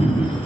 Thank you.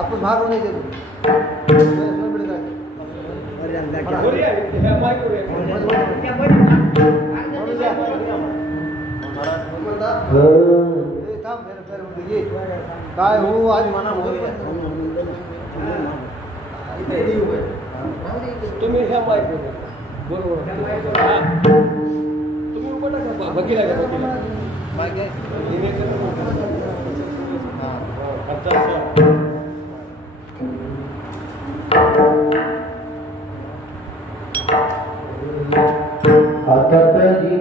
आपको भाग नहीं दे काय हो आज मना तुम्ही ह्या माईक बरोबर तुम्ही उभं टाका बघितला का आता तरी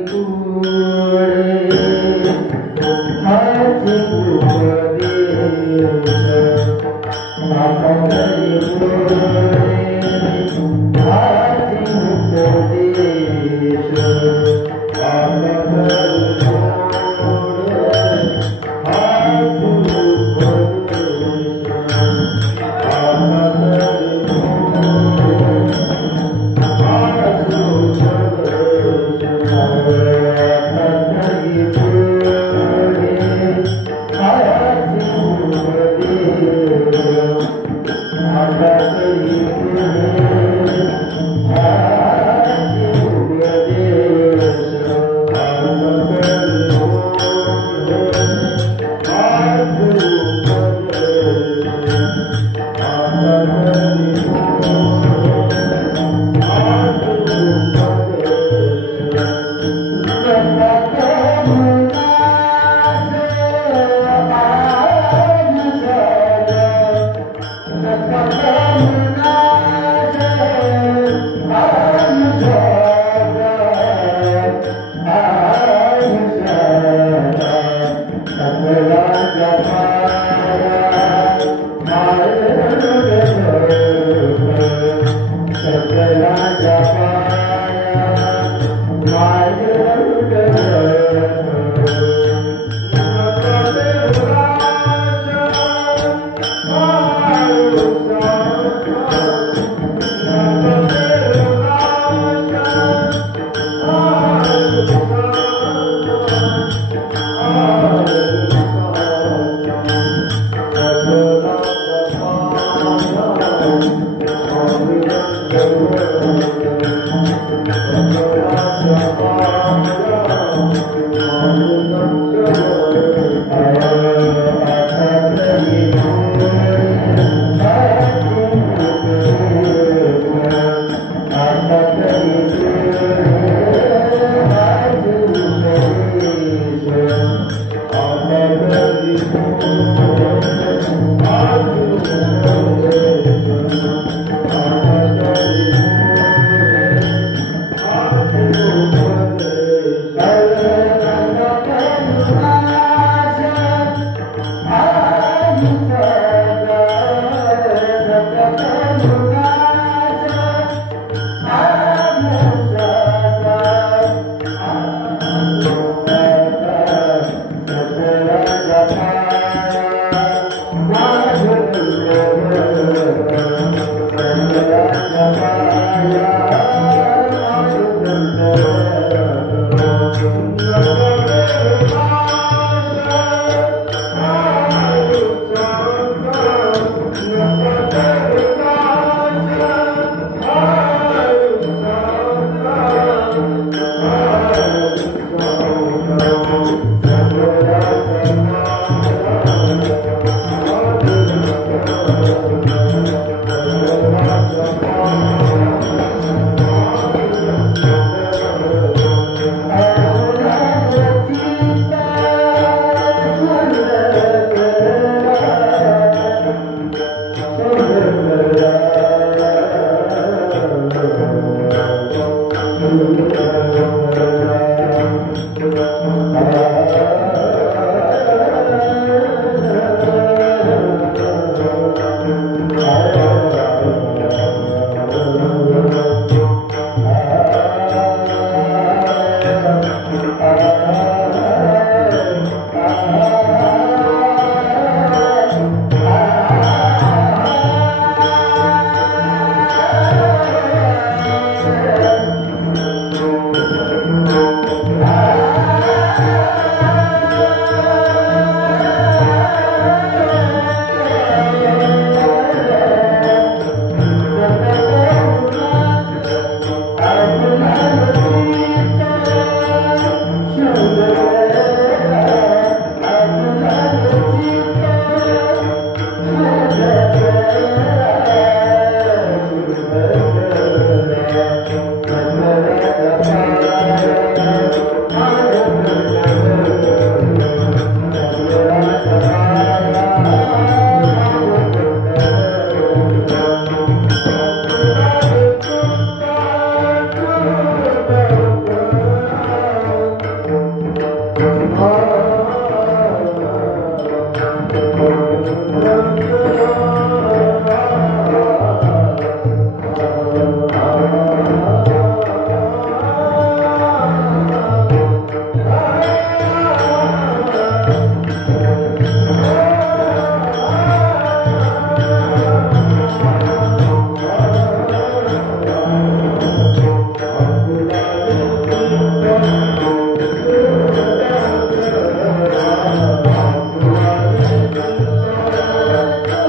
I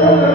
Oh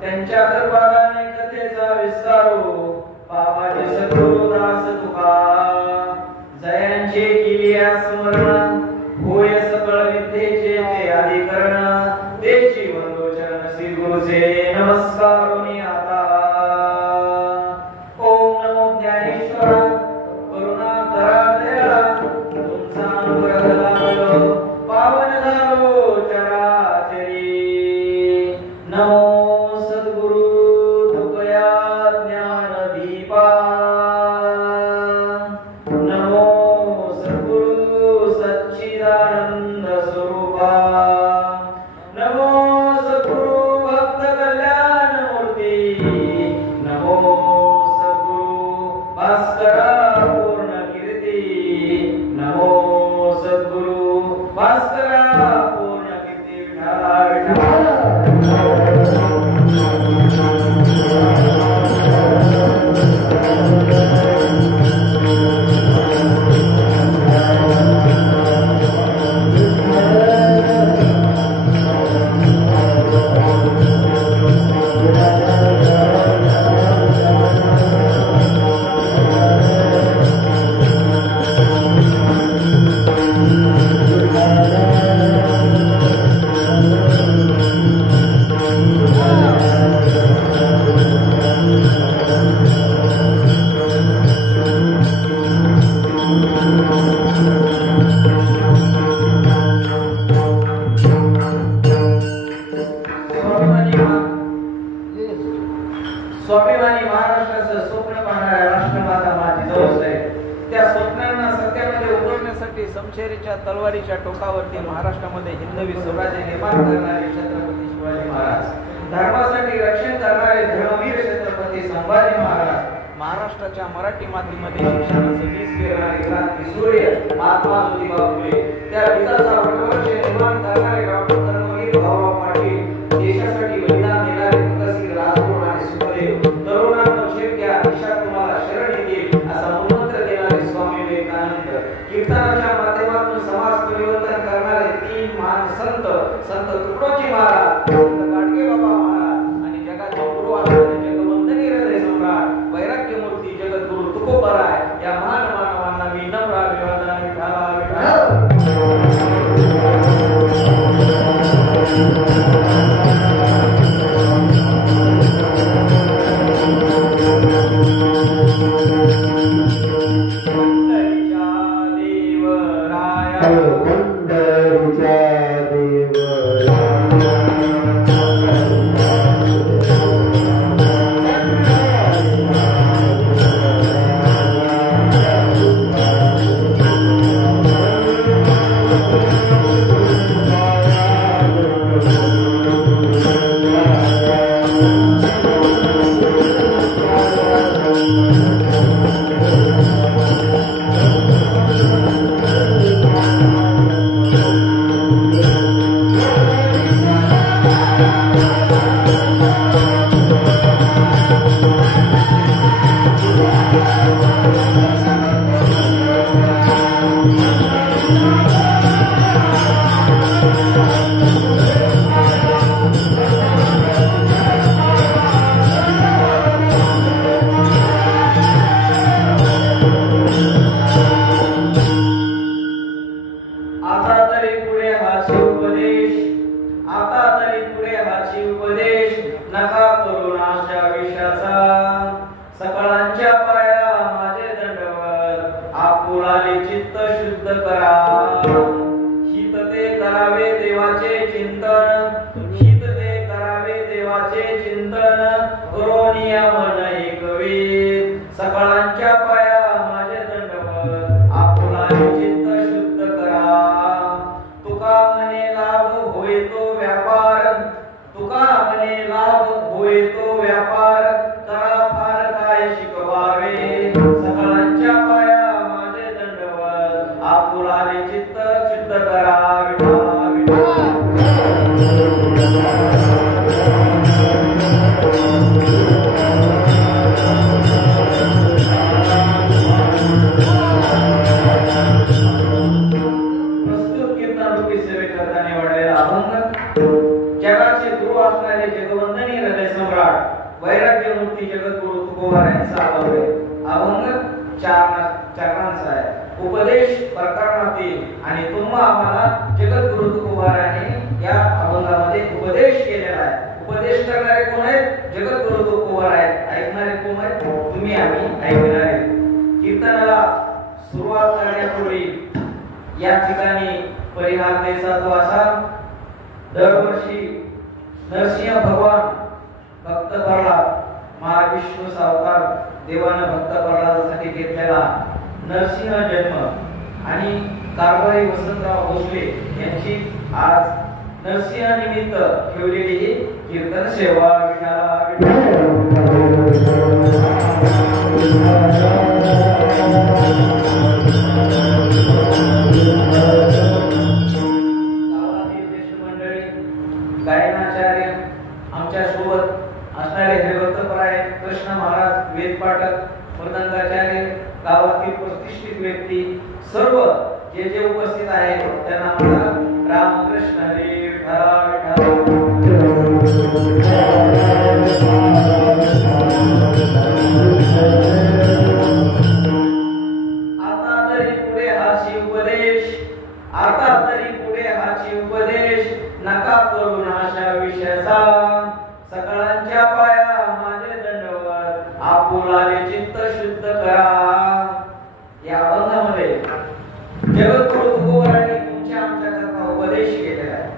त्यांच्या कृपाने कथेचा विस्तारो पापाचे सद्गुरुदास तुका जयांचे किलिया स्मरण होय सकळ विद्येचे ते अधिकरण तेची वंदोचरण श्री गुरुचे नमस्कारोनी आता ओम नमो ज्ञानेश्वरा करुणा करा दया तुमचा अनुग्रह लाभलो पावन झालो चराचरी नमो सद्गुरु तुकया ज्ञान दीपा नमो सद्गुरु सच्चिदानंद स्वरूपा नमो सद्गुरु भक्त कल्याण मूर्ती नमो सद्गुरु भास्करा पूर्ण कीर्ती नमो सद्गुरु भास्करा पूर्ण कीर्ती विठ्ठला स्वाभिमानी महाराष्ट्राचं स्वप्न पाहणाऱ्या राष्ट्रमाता माती जवळ आहे त्या स्वप्नांना सत्यामध्ये उतरण्यासाठी समशेरीच्या तलवारीच्या टोकावरती महाराष्ट्रामध्ये हिंदवी स्वराज्य निर्माण करणारे छत्रपती शिवाजी महाराज धर्मासाठी रक्षण करणारे धर्मवीर छत्रपती संभाजी महाराज महाराष्ट्राच्या मराठी मातीमध्ये शिक्षणाचं वीज पेरणारे क्रांती सूर्य महात्मा ज्योतिबा फुले त्या विचाराचा वटवृक्ष निर्माण करणारे डॉक्टर धर्मवीर भाऊराव पाटील देशासाठी बलिदान देणारे भगतसिंग राजगुरू आणि सुखदेव तरुणांनो शेवट्या दिशा तुम्हाला शरण येतील असा मूलमंत्र देणारे स्वामी विवेकानंद कीर्तनाच्या माध्यमातून समाज परिवर्तन करणारे तीन महान संत संत तुकडोजी महाराज संत गाडगे बाबा महाराज आणि जगाचे गुरु असणारे जगवंदनी हृदय सम्राट वैराग्य मूर्ती जगद्गुरु तुकोबराय या महान मानवांना मी नम्र अभिवादन विठ्ठला हित ते करावे साधने लाभ होय तो व्यापार करा फार काय शिकवावे सकळांच्या पाया माझे दंडवत आपुलाले चित्त शुद्ध करा विठा विठा जगाचे गुरु असणारे जगवंदनी हृदय सम्राट वैराग्य मूर्ती जगद्गुरु तुकोबार यांचा अभंग चरणांचा आहे. उपदेश प्रकरणातील आणि तुम्हा आम्हाला जगद्गुरु तुकोबारांनी या अभंगामध्ये उपदेश केलेला आहे. उपदेश करणारे कोण आहेत? जगद्गुरु तुकोबार आहेत. ऐकणारे कोण आहेत? तुम्ही आम्ही ऐकणारे. कीर्तनाला सुरुवात करण्यापूर्वी या ठिकाणी परिहार द्यायचा तो असा, दरवर्षी नरसिंह भगवान भक्त प्रल्हाद महाविष्णू अवतार देवानं भक्त प्रल्हादासाठी घेतलेला नरसिंह जन्म आणि कारभारी वसंतराव भोसले यांची आज नरसिंह निमित्त ठेवलेली ही कीर्तन सेवा विठाला गायनाचार्य आमच्या सोबत असणारे हरिभक्तपराय कृष्ण महाराज वेद पाठक मृदंगाचार्य गावातील प्रतिष्ठित व्यक्ती सर्व जे जे उपस्थित आहेत त्यांना म्हणतात रामकृष्ण हरी विठ्ठल आता तरी पुढे हाची उपदेश, आता तरी पुढे हाची उपदेश नका करू नाशा विषयाचा सकळांच्या पाया माझे दंडवत आपुलाले चित्त शुद्ध करा. या अभंगामध्ये जगद्गुरु तुकोबारांनी तुमच्या आमच्याकरता उपदेश केलेला आहे.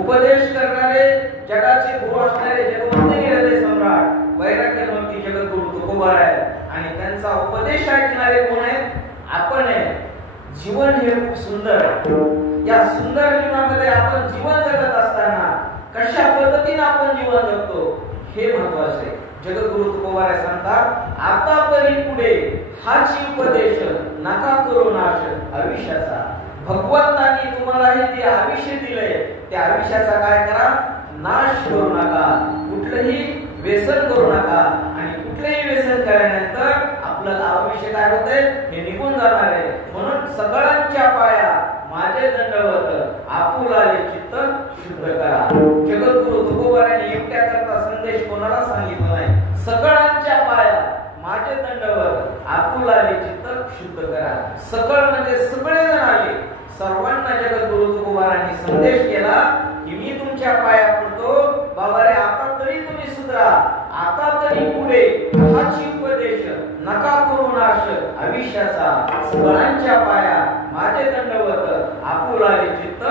उपदेश करणारे जगाचे गुरु असणारे जगवंदनी हृदय सम्राट वैराग्य मूर्ती जगद्गुरु तुकोबार आहेत आणि त्यांचा उपदेश ऐकणारे कोण आहेत? आपण आहे. जीवन हे खूप सुंदर आहे. या सुंदर जीवनामध्ये आपण जीवन जगत असताना कशा पद्धतीने आपण जीवन जगतो हे महत्त्वाचे आहे. जगद्गुरु तुकोबार सांगतात आता तरी पुढे हाची उपदेश नका करू नाश आयुष्याचा. भगवंतांनी तुम्हाला हे ते आयुष्य दिले त्या आयुष्याचा काय करा? नाश करू नका. कुठलेही व्यसन करू नका आणि कुठलेही व्यसन केल्यानंतर आपलं आयुष्य काय होते हे निघून जाणार आहे. म्हणून सकळांच्या पाया माझे दंडवत आपुलाले चित्त शुद्ध करा. जगद्गुरु तुकोबारांनी एकट्या करता संदेश कोणाला सांगितला नाही. सकळांच्या पाया माझे दंडवत आपुलाले चित्त शुद्ध करा. सकळ म्हणजे सगळे जण आले. सर्वांना जगद्गुरु तुकोबारांनी संदेश केला की मी तुमच्या पाया पडतो बाबा रे, आता तरी तुम्ही सुधरा. आता तरी पुढे हाची उपदेश नका करू नाश आयुष्याचा. सकळांच्या पाया माझे दंडवत आपुलाले चित्त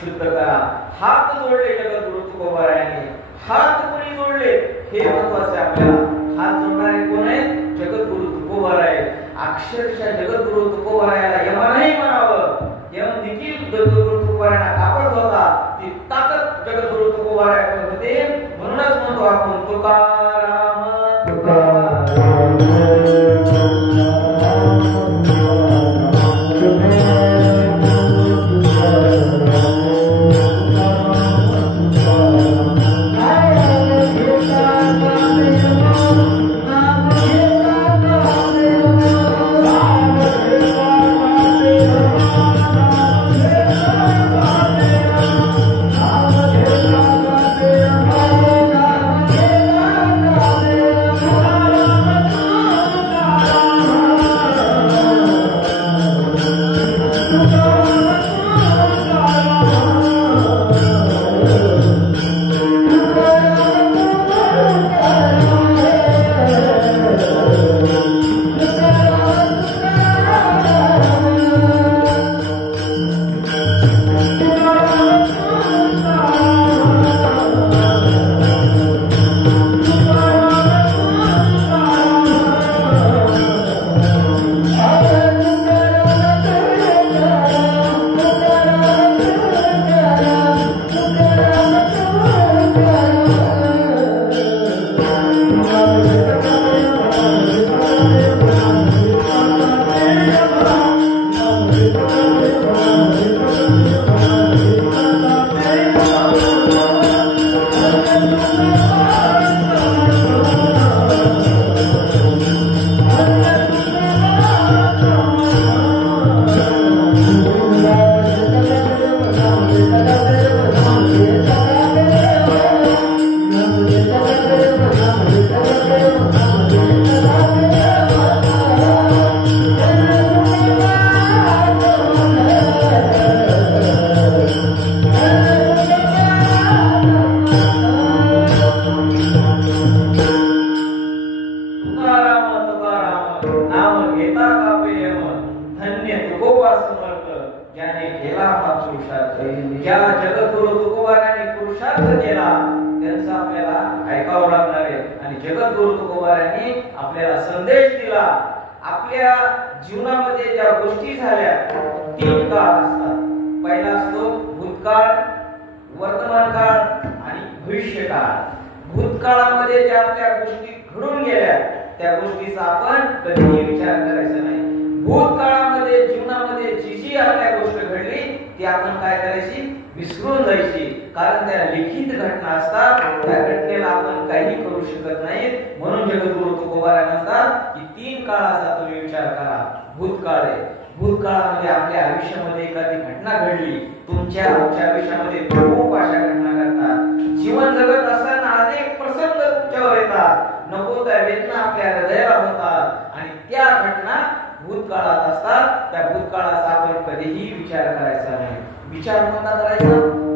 शुद्ध करा. हात जोडले जगद्गुरु तुकोबारांनी. हात कोणी जोडले हे महत्वाचे आपल्याला. हात जोडणारे कोण आहेत? जगद्गुरु तुकोबार आहेत. अक्षरशः जगद्गुरु तुकोबाराला यमानही म्हणावं. यम देखील जगद्गुरु तुकोबारांना कापत होता. ती ताकद जगद्गुरु तुकोबाराकडे होते. म्हणूनच म्हणतो आपण तुकाराम तुकाराम. Thank you. ऐकावं लागणार आहे. आणि जगद्गुरु तुकोबारायांनी आपल्याला संदेश दिला. आपल्या जीवनामध्ये ज्या गोष्टी झाल्या 3 काळ असतात. पहिला असतो भूतकाळ, वर्तमान काळ आणि भविष्य काळ. भूतकाळामध्ये ज्या आपल्या गोष्टी घडून गेल्या त्या गोष्टीचा आपण कधीही विचार करायचा नाही. भूतकाळामध्ये जीवनामध्ये जी जी आपल्या गोष्ट घडली ती आपण काय करायची, विसरून जायची. कारण त्या लिखित घटना असतात, त्या घटनेला आपण काही करू शकत नाही. म्हणून जगद्गुरु तुकोबाराय म्हणतात की 3 काळाचा तुम्ही विचार करा. भूतकाळ आहे, भूतकाळामध्ये आपल्या आयुष्यामध्ये एखादी घटना घडली. तुमच्या आमच्या आयुष्यामध्ये खूप अशा घटना घडतात. जीवन जगत असताना अनेक प्रसंग तुमच्यावर येतात, नको त्या वेदना आपल्या हृदयाला होतात आणि त्या घटना भूतकाळात असतात. त्या भूतकाळाचा आपण कधीही विचार करायचा नाही. विचार कोणता करायचा,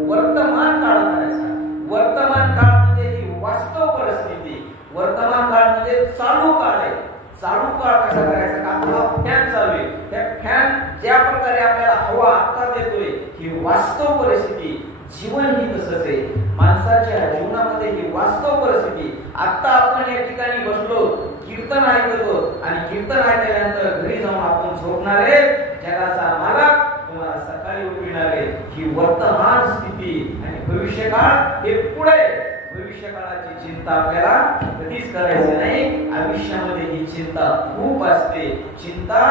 वर्तमान काळ करायचा. वर्तमान काळ म्हणजे ही वास्तव परिस्थिती. वर्तमान काळ म्हणजे चालू काळ आहे. चालू काळ कसा करायचा, का आपला फॅन चालू आहे, त्या फॅन ज्या प्रकारे आपल्याला हवा आता देतोय ही वास्तव परिस्थिती. जीवन ही तसंच आहे. माणसाच्या जीवनामध्ये ही वास्तव परिस्थिती. आता आपण या ठिकाणी बसलो, कीर्तन ऐकतो आणि कीर्तन ऐकल्यानंतर घरी जाऊन आपण झोपणार आहे. जगाचा मालक तुम्हाला सकाळी उठविणार आहे. ही वर्तमान स्थिती. आणि भविष्य काळ हे पुढे. भविष्य काळाची चिंता आपल्याला कधीच करायची नाही. आयुष्यामध्ये ही चिंता खूप असते. चिंता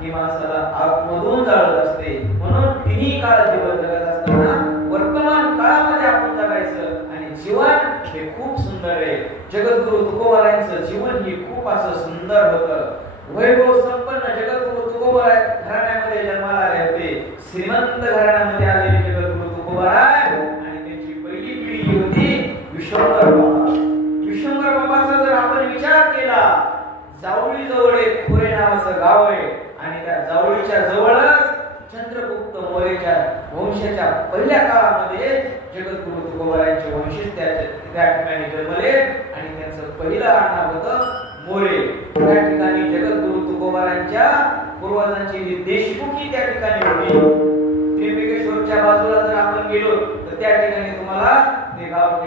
ही माणसाला आतमधून जाळत असते. म्हणून तिन्ही काळ जीवन जगत असताना वर्तमान काळामध्ये आपण जगायचं आणि जीवन हे खूप सुंदर आहे. जगद्गुरु तुकोबारायांचं जीवन हे खूप असं सुंदर होतं. वैभव संपन्न जगद्गुरु तुकोबाराय घराण्यामध्ये जन्माला आले होते. श्रीमंत घराण्यामध्ये आलेले जगद्गुरु तुकोबाराय आणि त्यांची पहिली पिढी होती विश्वंभर बाबा. विश्वंभर बाबाचा जर आपण विचार केला, जावळी जवळ एक खोरे नावाचं गाव आहे आणि त्या जावळीच्या जवळच चंद्रगुप्त मौर्याच्या वंशाच्या पहिल्या काळामध्ये जगद्गुरु तुकोबारायांचे वंशज त्या ठिकाणी जन्मले आणि त्यांचं पहिलं आडनाव होतं मोरे. त्या ठिकाणी जगद्गुरु तुकोबारायांच्या पूर्वजांची जी देशमुखी त्या ठिकाणी होती. त्र्यंबकेश्वरच्या बाजूला जर आपण गेलो तर त्या ठिकाणी तुम्हाला ते गाव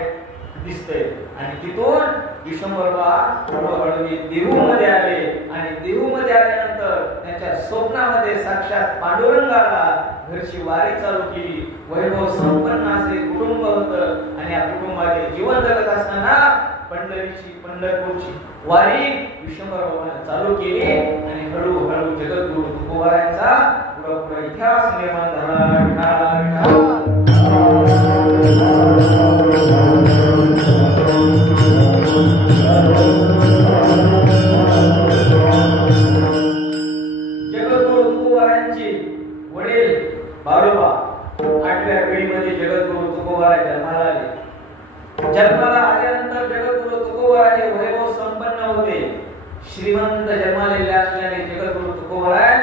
दिसतंय. आणि तिथून विश्वंभरबा हळूहळू देहूमध्ये आले आणि देहूमध्ये आल्यानंतर त्यांच्या स्वप्नामध्ये साक्षात पांडुरंगाला घरची वारी चालू केली. वैभव संपन्न असे कुटुंब होतं आणि या कुटुंबाने जीवन जगत असताना पंढरपूरची वारी विश्वंभरबाबाने चालू केली आणि हळूहळू जगद्गुरु तुकोबारायांचा पुढे इतिहास निर्माण झाला. जगद्गुरु तुकोबारायांचे वडील बाळोबा 8व्या पिढीमध्ये जगद्गुरु तुकोबाराय जन्माला आले. जन्माला आल्यानंतर जगद्गुरु तुकोबाराय हे वैभव संपन्न होते. श्रीमंत जन्मालेले असल्याने जगद्गुरु तुकोबाराय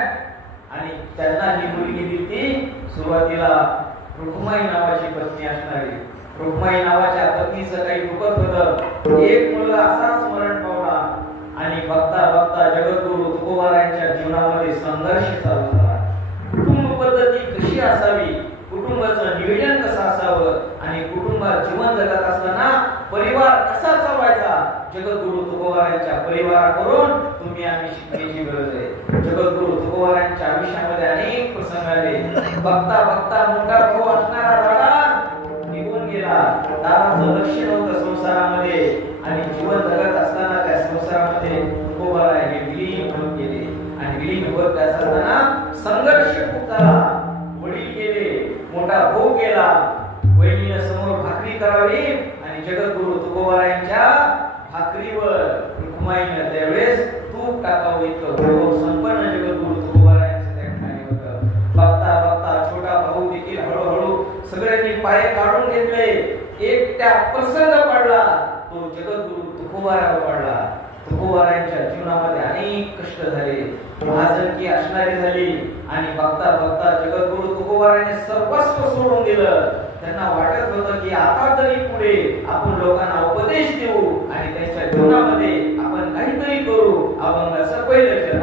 आणि त्यांना ही मुलगी दिली. सुरुवातीला रुक्माई नावाची पत्नी असणारी. रुक्माई नावाच्या पत्नीचं काही दुखत होतं. एक मुलगा असाच मरण पावला आणि बघता बघता जगद्गुरु तुकोबारायांच्या जीवनामध्ये संघर्ष चालू झाला. कुटुंब पद्धती कशी असावी, कुटुंबाचं नियोजन कसं असावं आणि कुटुंबात जीवन जगत असताना परिवार कसा चालवायचा, जगद्गुरु तुकोबारायांच्या परिवाराकडून तुम्ही आम्ही शिकण्याची गरज आहे. जगद्गुरु तुकोबारायांच्या आयुष्यामध्ये अनेक प्रसंग आले. बघता बघता मोठा भाऊ असणारा दादा निघून गेला. दादाचं लक्ष नव्हतं संसारामध्ये आणि जीवन जगत असताना त्या संसारामध्ये तुकोबाराय हे विलीन होत गेले आणि विलीन होत असताना संघर्ष खूप झाला. वडील गेले, मोठा भाऊ गेला. वहिनीने समोर भाकरी करावी आणि जगद्गुरु तुकोबारायांच्या भाकरीवर रुक्माईने त्यावेळेस तूप टाकावं इतकं संपन्न जगद्गुरु तुकोबारायांचं त्या ठिकाणी होतं. बघता बघता छोटा भाऊ देखील हळूहळू सगळ्यांनी पाय काढून घेतले. एकट्या प्रसंग पडला तो जगद्गुरु तुकोबारावर पडला. तुकोबारायांच्या जीवनामध्ये अनेक कष्ट झाले, महाजनकी असणारी झाली आणि बघता बघता जगद्गुरु तुकोबारायांनी सर्वस्व सोडून दिलं. त्यांना वाटत होतं की आता तरी पुढे आपण लोकांना उपदेश देऊ आणि त्यांच्या जीवनामध्ये आपण काहीतरी करू. अभंगाचं पहिलं चरण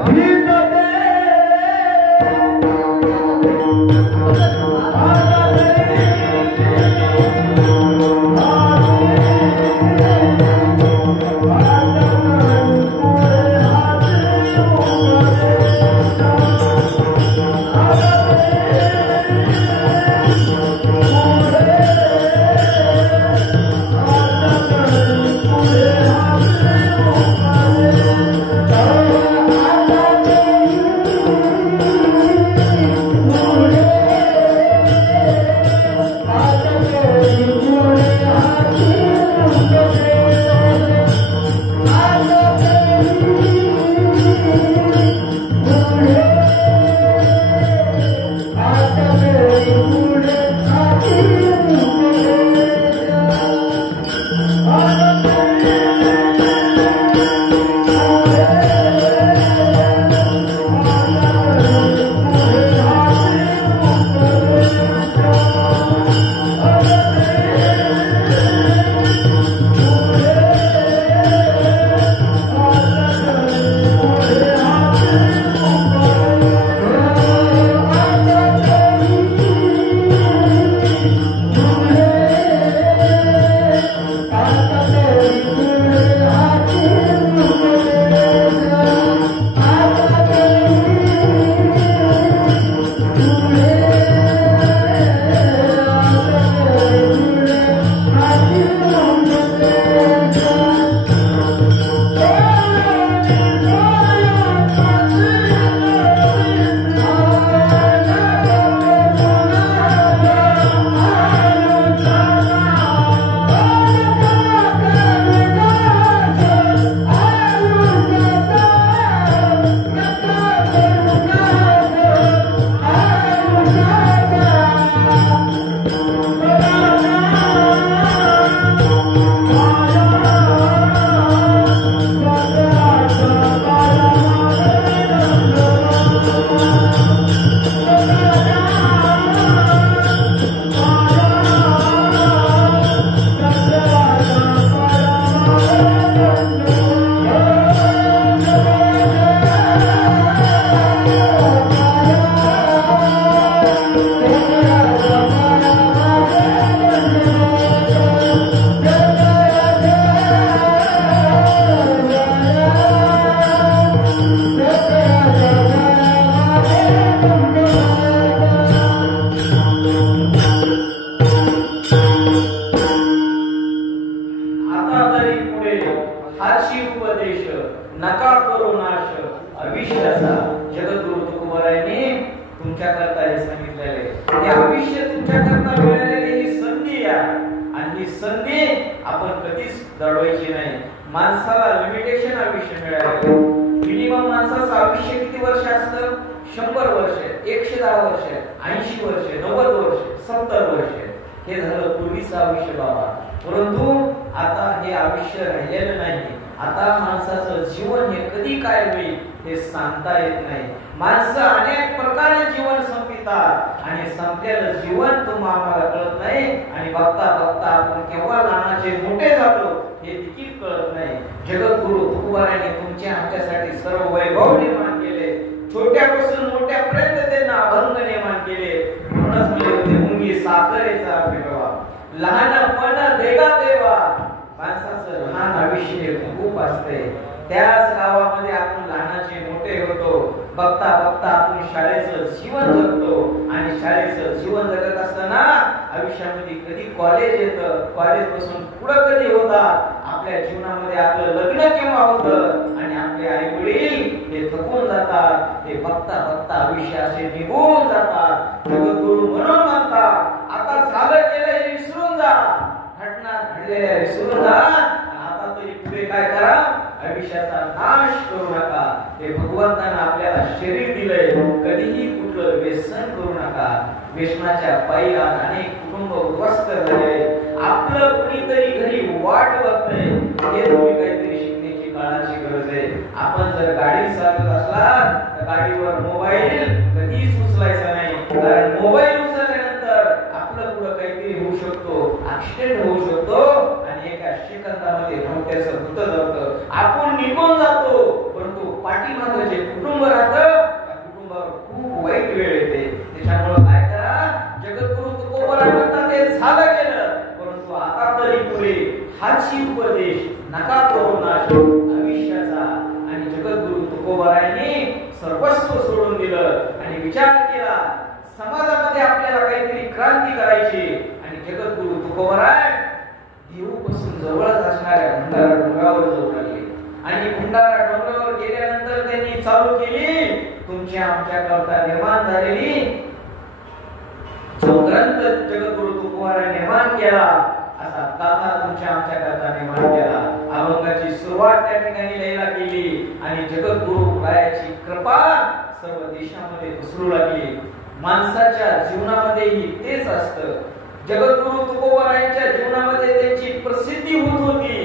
जगद्गुरु तुकोबारायांच्या जीवनामध्ये त्यांची प्रसिद्धी होत होती.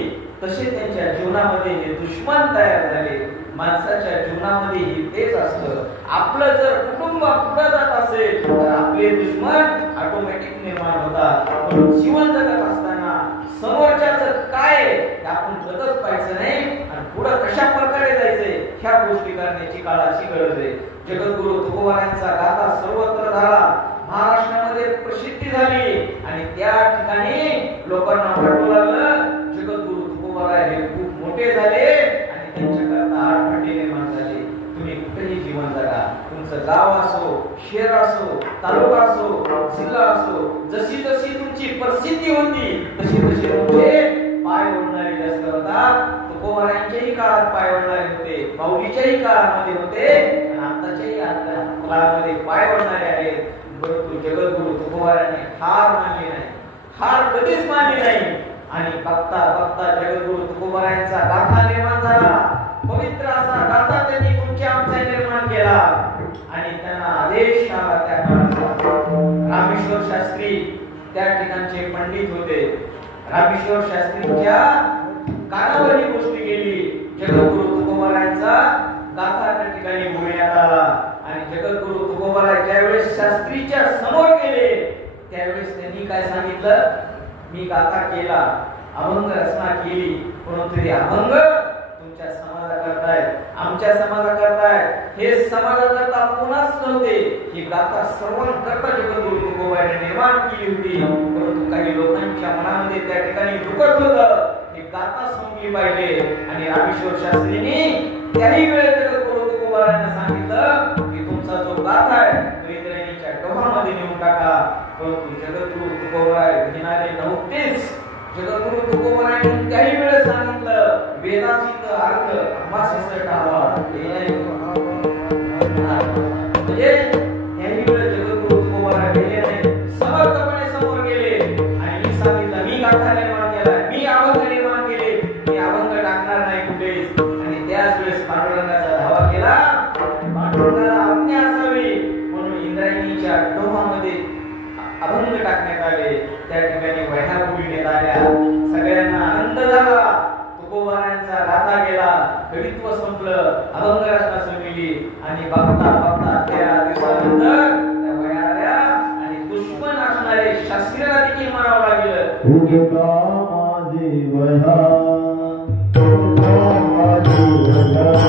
तसे त्यांच्या जीवनामध्ये हे दुश्मन तयार झाले. माणसाच्या जीवनामध्ये तेच असतं. आपलं जर कुटुंब पुढे जात असेल तर आपले दुश्मन ऑटोमॅटिक निर्माण होतात. म्हणून जीवन जगत असताना समोरच्याचं काय हे आपण जगत पाहिजे नाही आणि पुढे कशा प्रकारे जायचंय ह्या गोष्टी करण्याची काळाची गरज आहे. जगद्गुरु तुकोबारायांचा गाथा सर्वत्र झाला, महाराष्ट्रामध्ये प्रसिद्धी झाली आणि त्या ठिकाणी लोकांना वाटू लागलं जगद्गुरु तुकोबाराय हे खूप मोठे झाले आणि त्यांच्याकरता आठवणी निर्माण झाली. तुम्ही कुठेही जीवन जगा, तुमचं गाव असो, शहर असो, तालुका असो, जिल्हा असो, जशी जशी तुमची परिस्थिती होती तशी तशी तुमचे पाय ओढणारे जास्त होतात. तुकोबारायांच्याही काळात पाय ओढणारे होते, माऊलीच्याही काळामध्ये होते आणि आताच्याही काळामध्ये पाय ओढणारे आहेत. परंतु जगद्गुरु तुकोबारायांनी हार मानली नाही, हार कधीच मानली नाही. आणि बघता बघता जगद्गुरु तुकोबारायांचा गाथा निर्माण झाला. पवित्र असा गाथा त्यांनी तुमच्या आमचा निर्माण केला आणि त्यांना आदेश आला त्या काळाचा. रामेश्वर शास्त्री त्या ठिकाणचे पंडित होते. रामेश्वर शास्त्रींच्या कानावर ही गोष्ट गेली. जगद्गुरु तुकोबारायांचा गाथा त्या ठिकाणी बोलण्यात आला आणि जगद्गुरु तुकोबाराय ज्यावेळेस शास्त्रीच्या समोर गेले त्यावेळेस त्यांनी काय सांगितलं, मी गाथा केला, अभंग रचना केली, परंतु हे अभंग तुमच्या समाजा करतायत, आमच्या समाजा करतायत, हे समाजाकरता कोणाच नव्हते. ही गाथा सर्वांकरता जगद्गुरु तुकोबारायांनी निर्माण केली होती. परंतु काही लोकांच्या मनामध्ये त्या ठिकाणी दुखत होतं, ही गाथा समजली पाहिजे. आणि रामेश्वर शास्त्रींनी त्याही वेळेस जगद्गुरु तुकोबारायांना सांगितलं की तुमचा जो गाथा आहे तो इंद्रायणीच्या डोहामध्ये नेऊन टाका. परंतु जगद्गुरु तुकोबाराय घेणारे नव्हतेच. जगद्गुरु तुकोबारायांनी त्याही वेळेस सांगितलं वेदाचित अर्थ आम्हास टाळा. म्हणजे त्याही वेळेस जगद्गुरु तुकोबाराय गेले नाही, समर्थपणे समोर गेले आणि मी सांगितलं मी गाथा निर्माण केला, मी अभंग निर्माण केले, मी अभंग टाकणार नाही कुठेच. आणि त्याच वेळेस पांडुरंगाचा धावा केला. पांडुरंगाला आज्ञा असावी म्हणून इंद्रायणीच्या डोहामध्ये अभंग टाकण्यात आले. त्या ठिकाणी वह्या बोलण्यात आल्या. सगळ्यांना आनंद झाला. तुकोबारायांचा गाथा गेला, कवित्व संपलं, अभंग रचना संपली आणि बघता बघता 13 दिवसानंतर त्या वह्या आल्या आणि दुश्मन असणारे शास्त्रीला देखील म्हणावं लागलं उगता माझी वह्या, उगता माझी वह्या,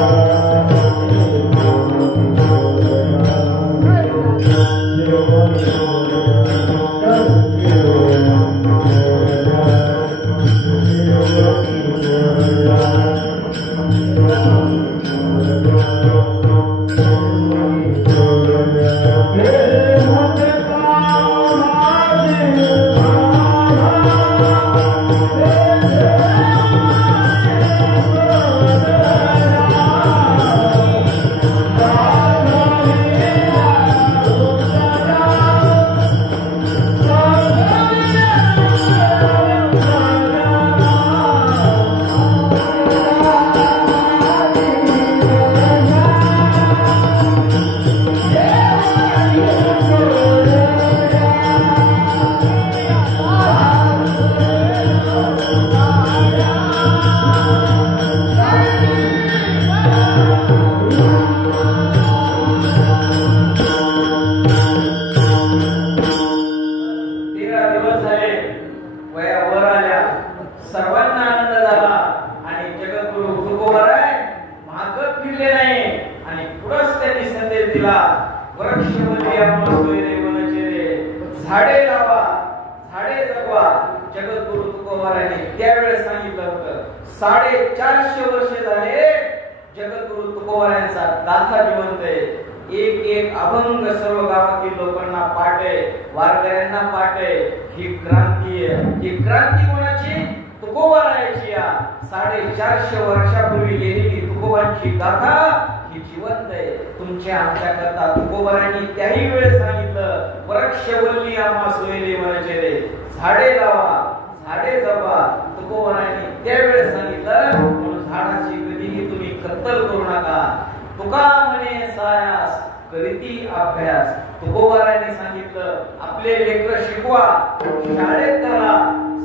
शाळेत करा,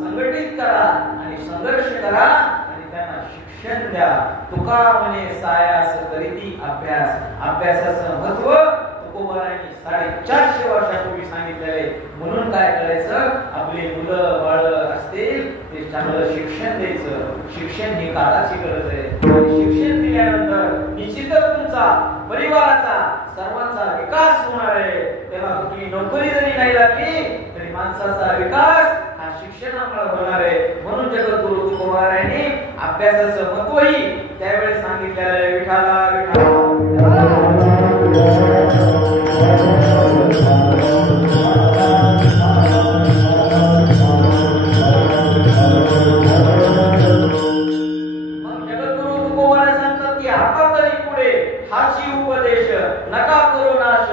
संघटित करा आणि संघर्ष करा आणि शिक्षण द्या. तुका म्हणे सायास करीती अभ्यास. अभ्यासाचं महत्व तुकोबारांनी 450 वर्षापूर्वी सांगितलेले. म्हणून काय करायचं, आपले मुलं बाळ असतील ते चांगलं शिक्षण द्यायचं. शिक्षण ही काळाची गरज आहे. शिक्षण दिल्यानंतर निश्चितच तुमचा परिवाराचा सर्वांचा विकास होणार आहे. तेव्हा कुठली नोकरी जरी नाही लागली तरी माणसाचा विकास हा शिक्षणामुळे होणार आहे. म्हणून जगद्गुरु तुकोबारायांनी अभ्यासाचं महत्वही त्यावेळेस सांगितलेलं आहे. विठाला विठाला हाची उपदेश नका करू नाश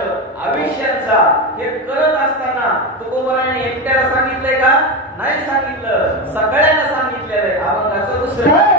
आयुष्याचा. हे करत असताना तुकोबारांनी एकट्याला सांगितलंय का? नाही सांगितलं, सगळ्यांना सांगितलेलं आहे. अभंगाचं दुसरं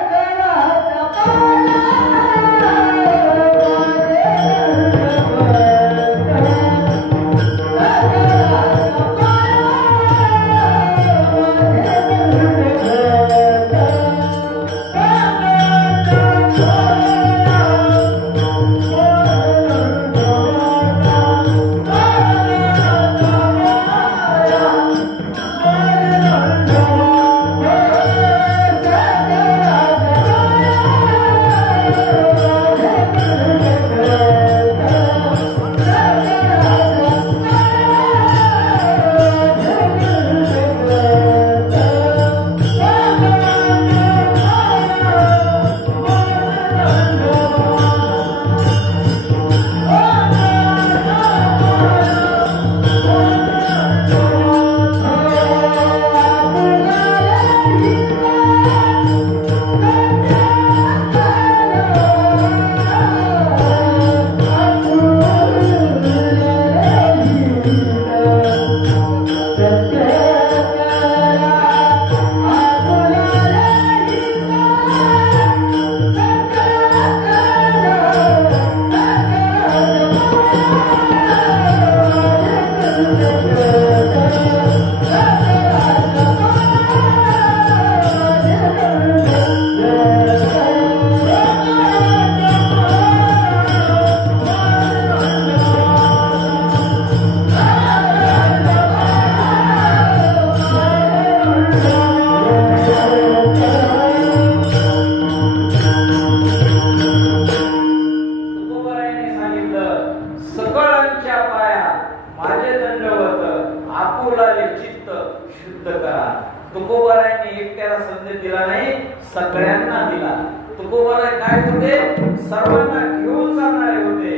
तुकोबारायांनी एकट्याला संदेश दिला नाही, सगळ्यांना दिला. तुकोबाराय काय होते? सर्वांना घेऊन जाणारे होते.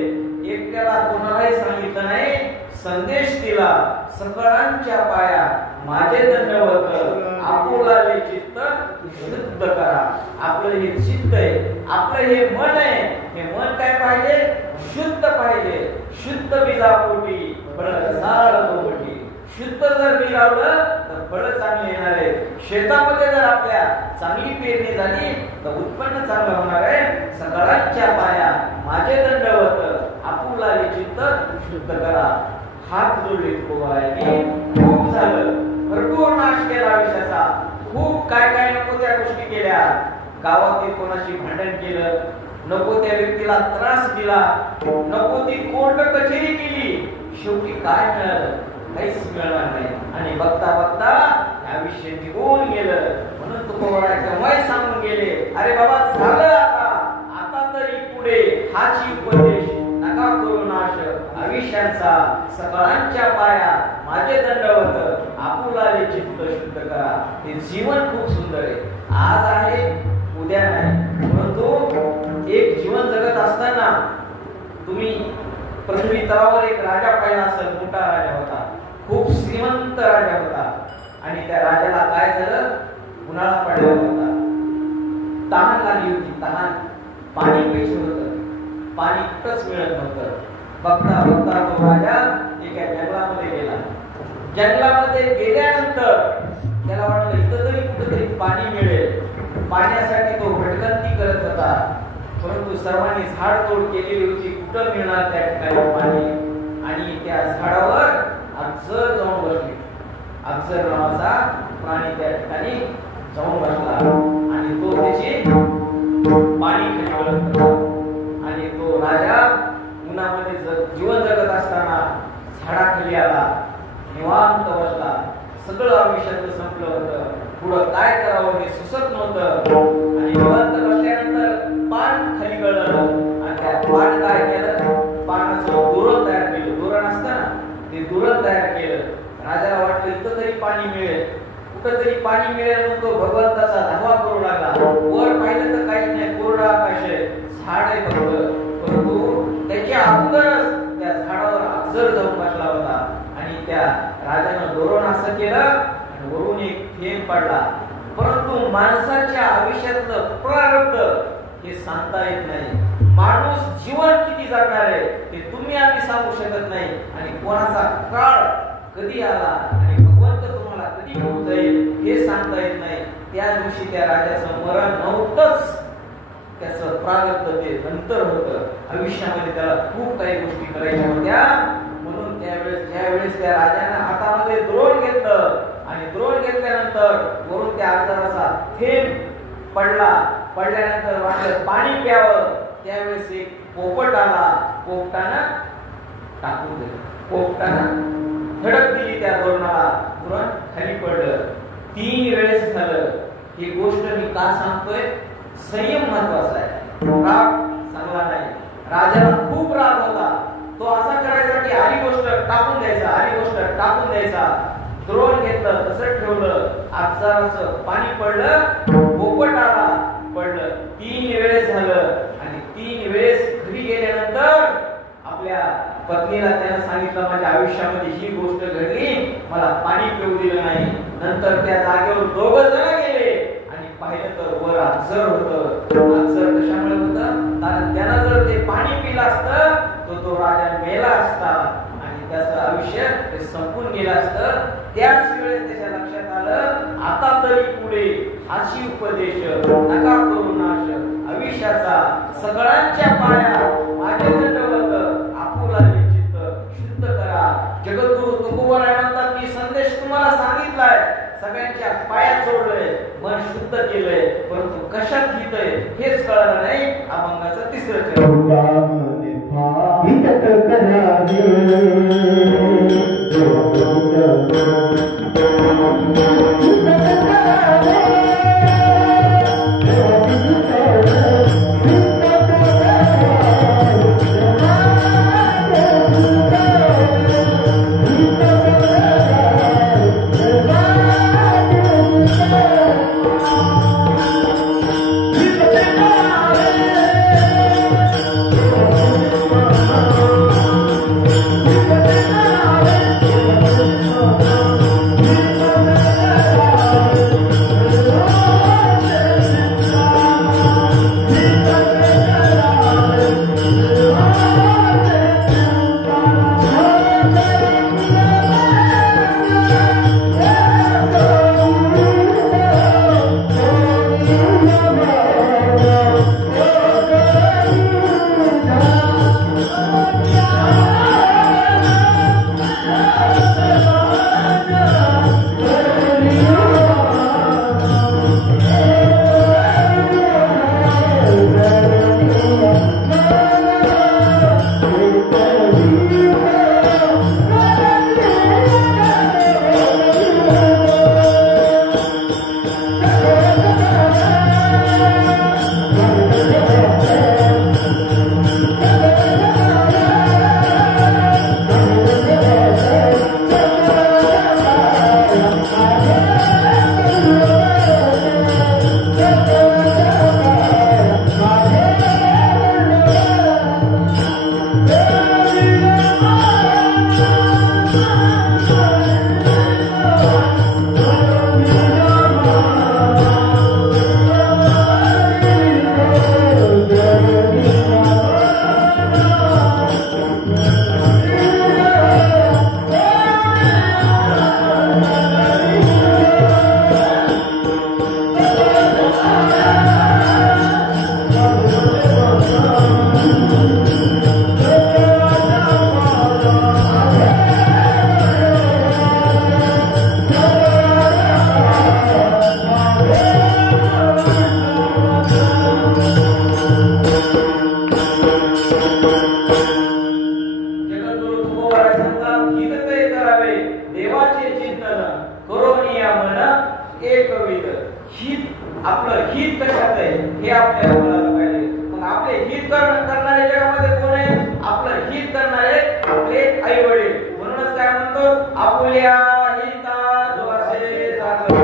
एकट्याला कोणालाही सांगितलं नाही, संदेश दिला. सकळांच्या पाया माझे दंडवत, आपुलाले चित्त शुद्ध करा. आपलं हे चित्त आहे, आपलं हे मन आहे, हे मन काय पाहिजे? शुद्ध पाहिजे. शुद्ध बीजापोटी फळ झाड पोटी. शुद्ध जर बी लावलं तर फळ चांगली येणार आहे. शेतामध्ये जर आपल्या चांगली पेरणी झाली तर उत्पन्न चांगलं होणार आहे. सकळांच्या पाया माझे दंडवत, आपुलाले चित्त शुद्ध करा. हात जोडले तुकोबारायांनी. खूप झालं, भरपूर नाश केला आयुष्याचा. खूप काय काय नको त्या गोष्टी केल्या. गावातील कोणाशी भांडण केलं, नको त्या व्यक्तीला त्रास दिला, नको ती कोर्ट कचेरी केली. शेवटी काय मिळालं? काहीच मिळणार नाही. आणि बघता बघता आयुष्य निघून गेलं. म्हणून तुकोबाराय वय सांगून गेले, अरे बाबा झालं आता तरी पुढे हाची उपदेश नका करू नाश आयुष्याचा. सकळांच्या पाया माझे दंडवत, आपुलाले चित्त शुद्ध करा. हे जीवन खूप सुंदर आहे. आज आहे उद्या नाही. परंतु एक जीवन जगत असताना तुम्ही पृथ्वी तलावर एक राजा पाहिला असेल. मोठा राजा होता, खूप श्रीमंत राजा होता. आणि त्या राजाला काय झालं? उन्हाळा पडला होता, तहान लागली होती. तहान, पाणी प्यायचं होतं, पाणी कुठंच मिळत नव्हतं. बघता बघता तो राजा एका जंगलामध्ये गेला. जंगलामध्ये गेल्यानंतर त्याला वाटलं इथं तरी कुठेतरी पाणी मिळेल. पाण्यासाठी तो भटकंती करत होता. परंतु सर्वांनी झाडतोड केलेली होती. कुठं मिळणार त्या ठिकाणी पाणी? आणि त्या झाडावर अगजर जाऊन बसले. अगजर नावाचा प्राणी त्या ठिकाणी जाऊन बसला आणि तो त्याची सगळं आयुष्यातलं संपलं होतं. पुढं काय करावं हे सुचत नव्हतं. आणि निवांत बसल्यानंतर पान खाली गळलं आणि त्या पान काय केलं, पानाचं धोरण तयार केलं. धोरण असतं ना, ते धोरण तयार केलं. राजाला वाटलं इथं तरी पाणी मिळेल, कुठं तरी पाणी मिळेल. मग तो भगवंताचा धावा करू लागला. वर पाहिलं तर काहीच नाही, कोरडा आकाश आहे, झाड आहे फक्त. परंतु त्याच्या अगोदरच त्या झाडावर अक्षर जाऊन बसला होता. आणि त्या राजानं धोरण असं केलं आणि वरून एक थेंब पडला. परंतु माणसाच्या आयुष्यातलं प्रारब्ध हे सांगता येत नाही. माणूस जीवन किती जगणार आहे ते तुम्ही आम्ही सांगू शकत नाही. आणि कोणाचा काळ कधी आला आणि भगवंत तुम्हाला कधी घेऊन जाईल हे सांगता येत नाही. त्या दिवशी त्या राजाचं मरण नव्हतंच, त्याचं प्रारब्ध ते नंतर होतं. आयुष्यामध्ये त्याला खूप काही गोष्टी करायच्या होत्या. म्हणून ज्यावेळेस त्या राजाने हातामध्ये द्रोण घेतलं आणि द्रोण घेतल्यानंतर वरून त्या आजाराचा थेंब पडल्यानंतर वाटलं पाणी प्यावं. त्यावेळेस एक पोपट आला. पोपटानं टाकून दिलं. पोपटानं धडक दिली त्या द्रोणाला. द्रोण खाली पडलं. 3 वेळेस झालं. ही गोष्ट मी का सांगतोय, संयम महत्वाचा आहे. राग चांगला नाही. राजाला खूप राग होता. तो असा करायचा की आली गोष्ट टाकून द्यायचा, आली गोष्ट टाकून द्यायचा. द्रोण घेतलं, तसं ठेवलं. अक्षराचं पाणी पडलं, पोपट आला, पडलं. 3 वेळेस झालं. आणि 3 वेळेस घरी गेल्यानंतर आपल्या पत्नीला त्यानं सांगितलं, माझ्या आयुष्यामध्ये ही गोष्ट घडली, मला पाणी पिऊ दिलं नाही. नंतर त्या जागेवर 2 जण गेले आणि पाहिलं तर वर अक्षर होतं. अक्षर कशामुळे होतं, कारण त्यानं जर ते पाणी पिलं असतं तर तो राजा मेला असता आणि त्याचं आयुष्य ते संपून गेलं असतं. त्याच वेळेस त्याच्या लक्षात आलं, आता तरी पुढे हाची उपदेश नका करू नाश आयुष्याचा. सगळ्यांच्या पाया माझे दंडवत, आपुला निश्चित शुद्ध करा. जगद्गुरु तुकोबराय म्हणतात की संदेश तुम्हाला सांगितलाय, सगळ्यांच्या पायात सोडलंय, मन शुद्ध केलंय, परंतु कशात हितय हेच कळलं नाही. अभंगाचं 3रं चरण. Thank you. आपल्याला बोलायला पाहिजे. मग आपले हित करणारे जगामध्ये कोण आहे? आपलं हित करणारे आपले आई वडील. म्हणूनच काय म्हणतो? आपुल्या हिता जो असे जागो.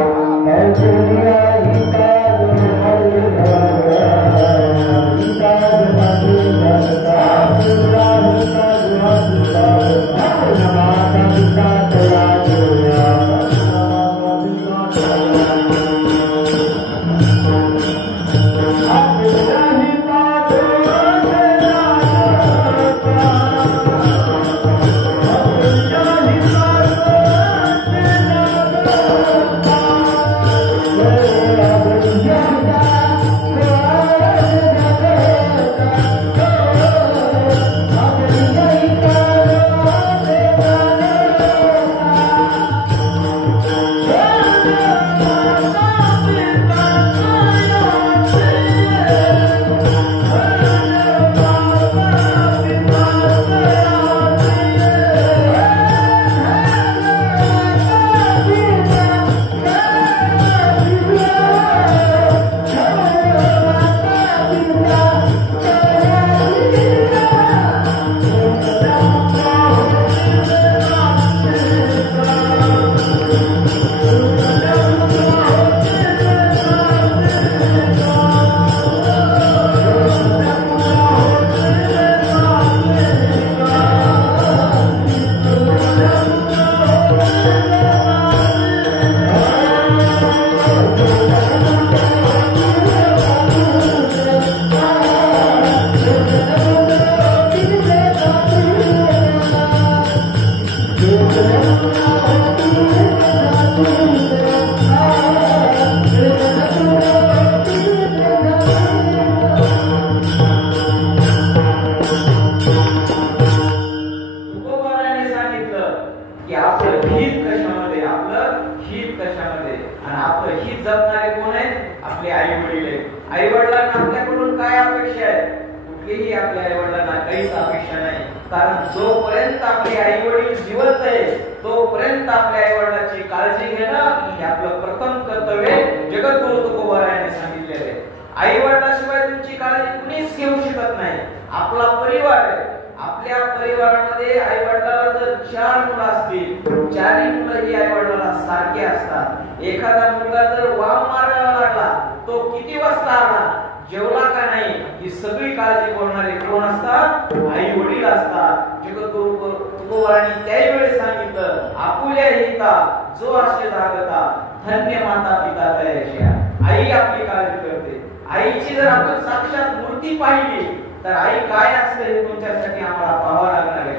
एखादा मुलगा जर वाम मारायला लागला तो किती वाजता आला, जेवला का नाही, ही सगळी काळजी करणारे कोण असतात? आई वडील असतात. जगद्गुरु तुकोबारांनी त्याही वेळेस सांगितलं, आपुल्या हिता जो असे जागता धन्य माता पिता तयाशा. आई आपली काळजी करते. आईची जर आपण साक्षात मूर्ती पाहिली तर आई काय असते हे तुमच्यासाठी आम्हाला पाहावं लागणार आहे.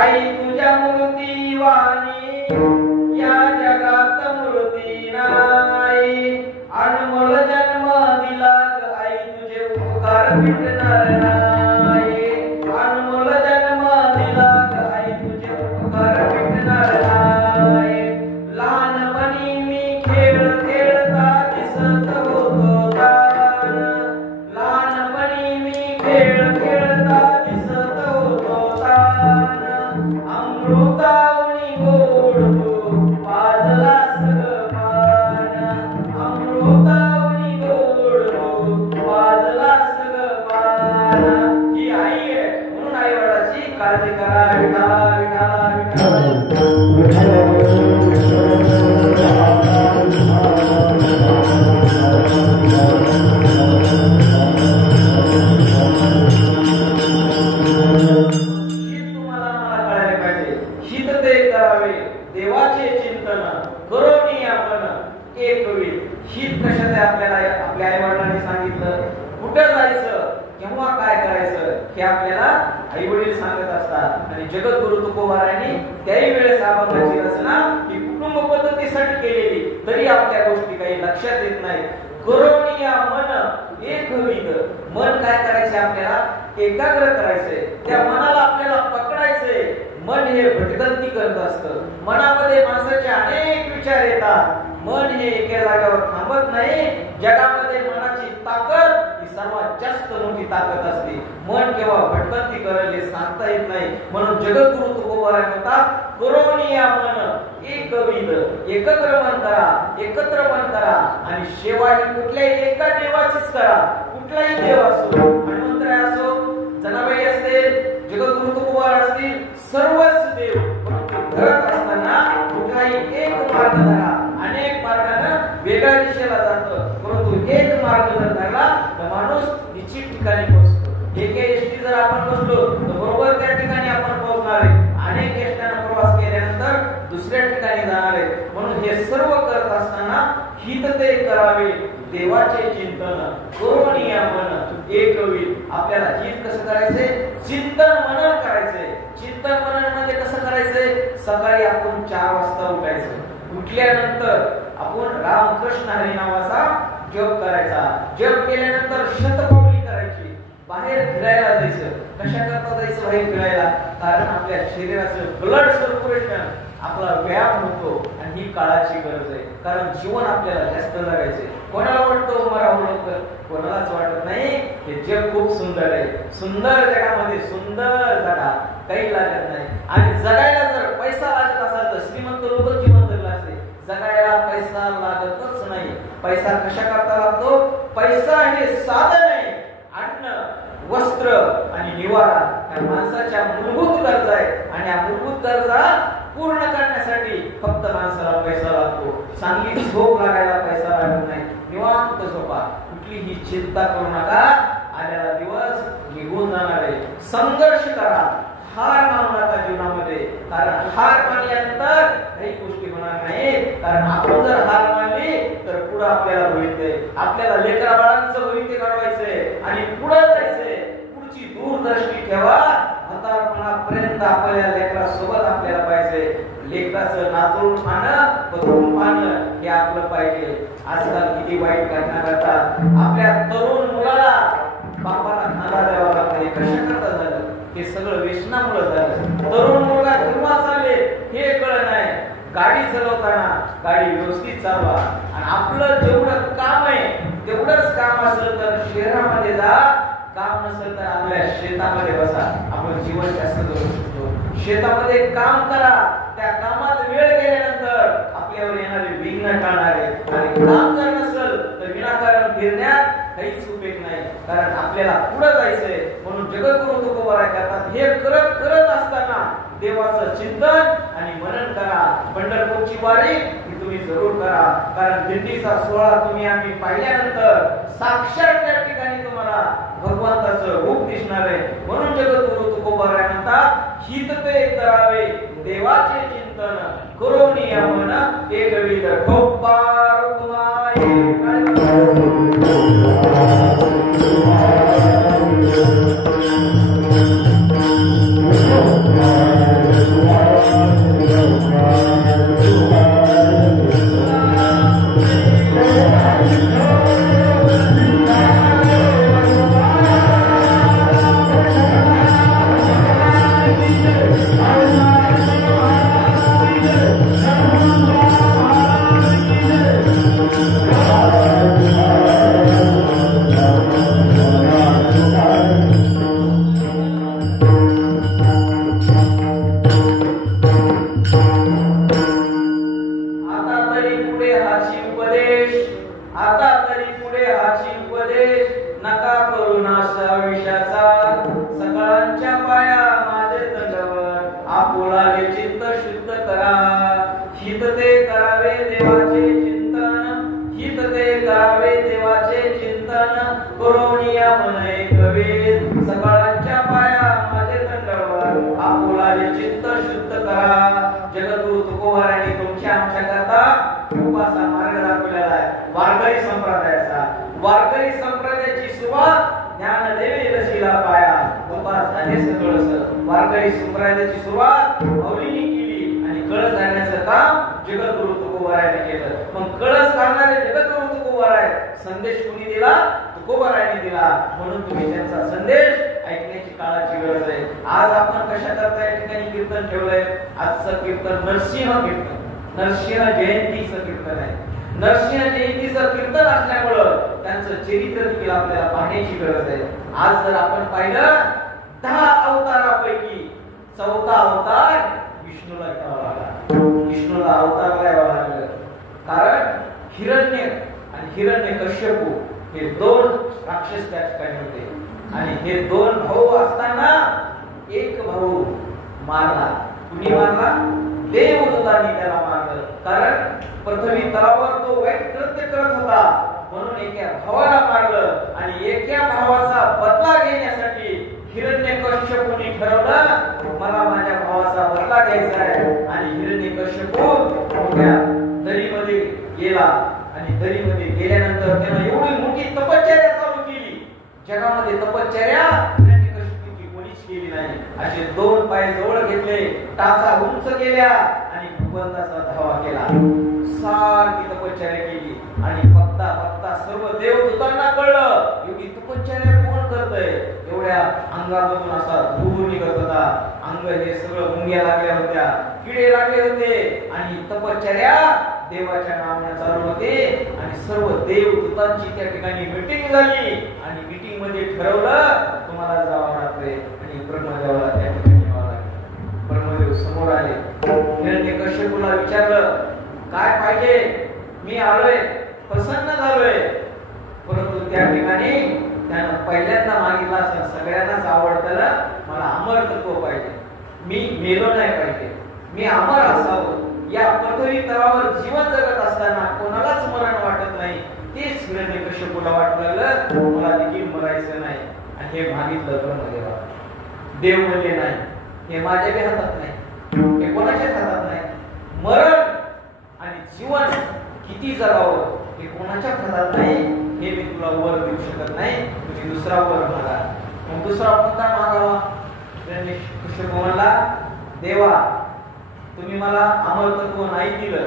आई तुझ्या मूर्ती वाणी या जगात मूर्ती नाही, अनमोल जन्म दिला आई तुझे उपकार मिटणार नाही, अनमोल जन्म दिला आई तुझे उपकार मिटणार नाही. लहानपणी मी खेळ खेळता दिसत होतो तान, लहानपणी मी खेळ खेळता दिसत होतो तान, अमृतावणी गोड पाजलास पान, अमृतावणी गोड पाजलास पान. ही आई आहे. म्हणून आई वडिलांची काळजी करा. विठाला विठाला विठाला. देवाचे चिंतन करोनी आपण एक होईल. हित कशात आहे? आपल्याला आपल्या आई वडिलांनी सांगितलं. कुठं जायचं, केव्हा काय करायचं हे आपल्याला आई वडील सांगत असतात. आणि जगद्गुरु तुकोबारांनी त्याही वेळेस अभंगाची रचना ही कुटुंब पद्धतीसाठी केलेली, तरी आपल्या गोष्टी काही लक्षात येत नाही. करोनिया मन एक होईल. मन काय करायचे? आपल्याला एकाग्र करायचंय. त्या मनाला आपल्याला पकडायचंय. मन हे भटकंती करत असतं. मनामध्ये माणसाचे अनेक विचार येतात. मन हे एका जागेवर थांबत नाही. जगामध्ये मनाची ताकद ही सर्वात जास्त मोठी ताकद असते. मन केव्हा भटकंती करेल हे सांगता येत नाही. म्हणून जगद्गुरु तुकोबाराय म्हणतात, करोनिया मन एकविध. एकत्र मन करा, एकत्र मन करा. आणि सेवा ही कुठल्याही एका देवाचीच करा. कुठलाही देव असो, हनुमंतराय असो, जनाबाई असतील, जगद्गुरु तुकोबार असतील, सर्वच देव, परंतु घरात असताना कुठलाही एक मार्ग धरा. अनेक मार्गाने वेगळ्या दिशेला जातो, परंतु एक मार्ग जर धरला तर माणूस निश्चित ठिकाणी पोहोचतो. एके एसटी जर आपण बसलो तर बरोबर त्या ठिकाणी आपण पोहोचणार आहे. अनेक एसट्याने प्रवास केल्यानंतर दुसऱ्या ठिकाणी जाणार आहे. म्हणून हे सर्व करत असताना हित ते करावे देवाचे चिंतन करून या मन एक होईल. आपल्याला हित कसं करायचंय? चिंतन मनन करायचंय. चिंतन मनन म्हणजे कसं करायचंय? सकाळी आपण 4 वाजता उठायचं. उठल्यानंतर आपण रामकृष्ण हरी नावाचा जप करायचा. जप केल्यानंतर शतपावली करायची. बाहेर फिरायला जायचं. कशा करता जायचं बाहेर फिरायला? कारण आपल्या शरीराचं ब्लड सर्क्युलेशन, आपला व्यायाम होतो आणि ही काळाची गरज आहे. कारण जीवन आपल्याला जास्त जगायचंय. कोणाला वाटतं मरावं लवकर? कोणालाच वाटत नाही. हे जग खूप सुंदर आहे. सुंदर जगामध्ये सुंदर जगा, काही लागत नाही. आणि जगायला जर पैसा लागत असेल तर श्रीमंत लोक जिवंत लागते. जगायला पैसा लागतच नाही. पैसा कशा करता लागतो? पैसा हे साधन आहे. अन्न, वस्त्र आणि निवारा या माणसाच्या मूलभूत गरजा आहेत. आणि या मूलभूत गरजा पूर्ण करण्यासाठी फक्त माणसाला पैसा लागतो. चांगली झोप लागायला पैसा लागत नाही. निवांत झोपा, कुठलीही चिंता करू नका. आलेला दिवस निघून जाणार आहे. संघर्ष करा, हार मानू नका जीवनामध्ये. कारण हार मानल्यानंतर काही गोष्टी होणार नाही. कारण आपण जर हार मानली तर पुढे आपल्याला भविष्य, आपल्याला लेकरा बाळांचं भविष्य घडवायचंय आणि पुढे जायचंय. पुढची दूरदृष्टी ठेवा. म्हातारपणापर्यंत आपल्या लेकरा सोबत आपल्याला पाहिजे. लेकराचं नातून पाहणं, बघून पाहणं हे आपलं पाहिजे. आजकाल किती वाईट घटना घडतात. आपल्या तरुण मुलाला बापाला खांदा द्यावा लागतो. कशा करता झालं? हे सगळं व्यसनामुळे झालं. तरुण मुलगा केव्हा चालले हे कळत नाही. गाडी चालवताना गाडी व्यवस्थित चालवा. आणि आपलं जेवढं काम आहे तेवढंच काम असेल तर शहरामध्ये जा. काम नसेल तर आपल्या शेतामध्ये बसा. आपण जीवन जास्त करू शकतो. शेतामध्ये काम करा. त्या कामात वेळ गेल्यानंतर आपल्यावर येणारे विघ्न टाळणार आहे. आणि काम जर नसेल तर विनाकारण फिरण्यात काहीच उपयोग नाही. कारण आपल्याला पुढे जायचंय. म्हणून जगद्गुरु तुकोबार करतात, हे करत करत असताना देवाचं चिंतन आणि मनन करा. पंढरपूरची वारी ही तुम्ही जरूर करा. कारण दिंडीचा सोहळा तुम्ही आम्ही पाहिल्यानंतर साक्षात त्या ठिकाणी तुम्हाला भगवंताचं रूप दिसणार आहे. म्हणून जगद्गुरु तुकोबार म्हणतात, हित ते करावे देवाचे चिंतन करून या मन एकविध ठोपार कुमाई. जगद्गुरु तुकोबारांनी तुमच्या आमच्या करता उपासा मार्ग दाखवलेला आहे. वारकरी संप्रदायाचा. वारकरी संप्रदायाची सुरुवात ज्ञानदेवी रसीला पाया. उपास झाले सगळं. वारकरी संप्रदायाची सुरुवात माऊलींनी केली आणि कळस घालण्याचं काम जगद्गुरु तुकोबारांनी केलं. मग कळस घालणारे जगद्गुरु तुकोबार संदेश कोणी दिला? तुकोबारांनी दिला. म्हणून तुम्ही त्यांचा संदेश ऐकण्याची काळाची गरज आहे. आज आपण कशा करता या ठिकाणी कीर्तन ठेवलंय? आजचं कीर्तन नरसिंह कीर्तन, नरसिंह जयंतीचं कीर्तन आहे. नरसिंह जयंतीचं कीर्तन असल्यामुळं त्यांचं चरित्र देखील आपल्याला पाहण्याची गरज आहे. आज जर आपण पाहिलं 10 अवतारापैकी 4था अवतार विष्णूला घ्यावा लागला. विष्णूला अवताराला यावं लागलं. कारण हिरण्य आणि हिरण्यकश्यपू हे दोन राक्षस त्या ठिकाणी होते आणि हे दोन भाऊ असताना एक भाऊ मारला. कुणी मारला? देवदूतांनी त्याला मारलं. कारण पृथ्वी तलावावर तो वाईट कृत्य करत होता म्हणून एका भावाला मारलं आणि एका भावाचा बदला घेण्यासाठी हिरण्यकश्यपूने ठरवलं मला माझ्या भावाचा बदला घ्यायचा आहे. आणि हिरण्यकश्यपू मोठ्या दरीमध्ये गेला आणि दरीमध्ये गेल्यानंतर त्याने एवढी मोठी तपश्चर्या चालू केली. जगामध्ये तपश्चर्या हिरण्यकश्यपूची कोणीच केली नाही. असे दोन पाय जवळ घेतले, टाचा उंच केल्या आणि भगवंताचा धावा केला. सारखी तपश्चर्या केली आणि बघता बघता सर्व देवदूतांना कळलं एवढी तपश्चर्या कोण करतंय. एवढ्या अंगामधून असा धूर निघत होता. अंग हे सगळं मुंग्या लागल्या होत्या, किडे लागले होते आणि तपश्चर्या देवाच्या नावाने चालू होते. आणि सर्व देवदूतांची त्या ठिकाणी मीटिंग झाली आणि मीटिंग मध्ये ठरवलं तुम्हाला जावं लागतंय आणि ब्रह्मदेवाला त्या ठिकाणी यावं लागलं. ब्रह्मदेव समोर आले. हिरण्यकश्यपूला विचारलं काय पाहिजे? मी आलोय, प्रसन्न झालोय. परंतु त्या ठिकाणी त्यानं पहिल्यांदा मागितलं असं सगळ्यांनाच आवडतं मला अमरत्व पाहिजे. मी मेलो नाही पाहिजे, मी अमर असावं. या पृथ्वी तलावावर जीवन जगत असताना कोणालाच मरण वाटत नाही. तेच हिरण्यकश्यपूला वाटू लागलं मला देखील मरायचं नाही आणि हे मागितलं ब्रह्मदेवा. देव म्हणले नाही, हे माझ्या बी हातात नाही, हे कोणाच्याच हातात नाही. मरण आणि जीवन किती जगावं हे कोणाच्या हातात नाही. हे मी तुला वर देऊ शकत नाही, तुम्ही दुसरा वर मागा. मग दुसरा कोणता मागावा? हिरण्यकश्यपू म्हणला देवा तुम्ही मला अमरत्व नाही दिलं,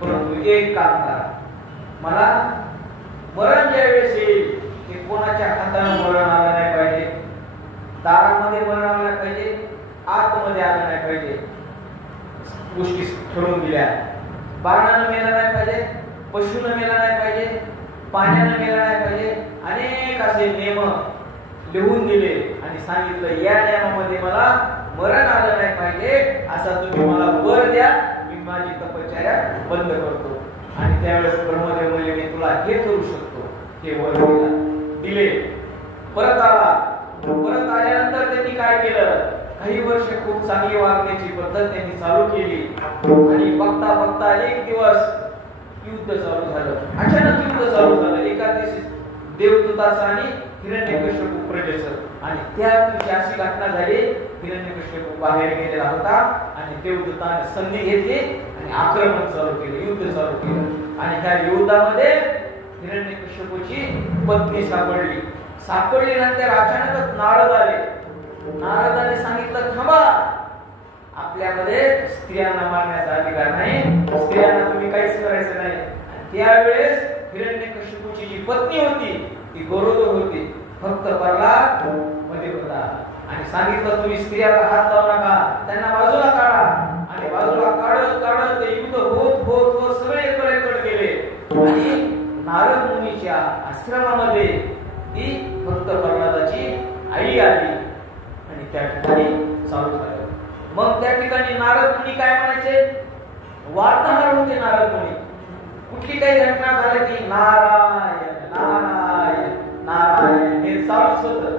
परंतु एक काम करा, मला मरण ज्या वेळेस येईल ते कोणाच्या हाताने मरण आलं नाही पाहिजे, दारामध्ये मरण आलं नाही पाहिजे, आतमध्ये आलं नाही पाहिजे. गोष्टी ठरवून दिल्या. बाणानं मेला नाही पाहिजे, पशुनं मेला नाही पाहिजे, पाण्यानं मेला नाही पाहिजे. अनेक असे नियम लिहून दिले आणि सांगितलं या नियमामध्ये मला मरण आलं नाही पाहिजे. असा तुम्ही मला वर द्या, मी माझी तपश्चर्या बंद करतो. आणि त्यावेळेस ब्रह्मदेव म्हणले मी तुला हे करू शकतो. हे वर दिले. परत आला. परत आल्यानंतर त्यांनी काय केलं? काही वर्ष खूप चांगली वागण्याची पद्धत त्यांनी चालू केली आणि बघता बघता एक दिवस युद्ध चालू झालं. अचानक युद्ध चालू झालं. एका दिवशी देवदूताचा आणि हिरण्यकश्यपू प्रजेचं. आणि त्या दिवशी अशी घटना झाली हिरण्यकश्यपू बाहेर गेलेला होता आणि देवदूताने संधी घेतली आणि आक्रमण चालू केलं, युद्ध चालू केलं. आणि त्या युद्धामध्ये हिरण्यकश्यपूची पत्नी सापडली नंतर अचानकच नारद आले. नारदाने सांगितलं थांबा, आपल्यामध्ये स्त्रियांना मारण्याचा अधिकार नाही, स्त्रियांना तुम्ही काहीच करायचं नाही. त्यावेळेस हिरण्यकश्यपूची जी पत्नी होती ती गरोदर होती, फक्त प्रल्हाद मध्ये होता. आणि सांगितलं तुम्ही स्त्रियाला हात लावू नका, त्यांना बाजूला काढा. आणि बाजूला काढत काढत ते युद्ध होत होत होत सगळे एकडे गेले. आणि नारद मुनीच्या आश्रमामध्ये ती फक्त प्रल्हादाची आई आली आणि त्या ठिकाणी चालू झालं. मग त्या ठिकाणी नारद मुनी काय म्हणायचे? वार्ताहर होते नारद मुनी. कुठली काही घटना झाली की नारायण नारायण नारायण हे चालूच होतं.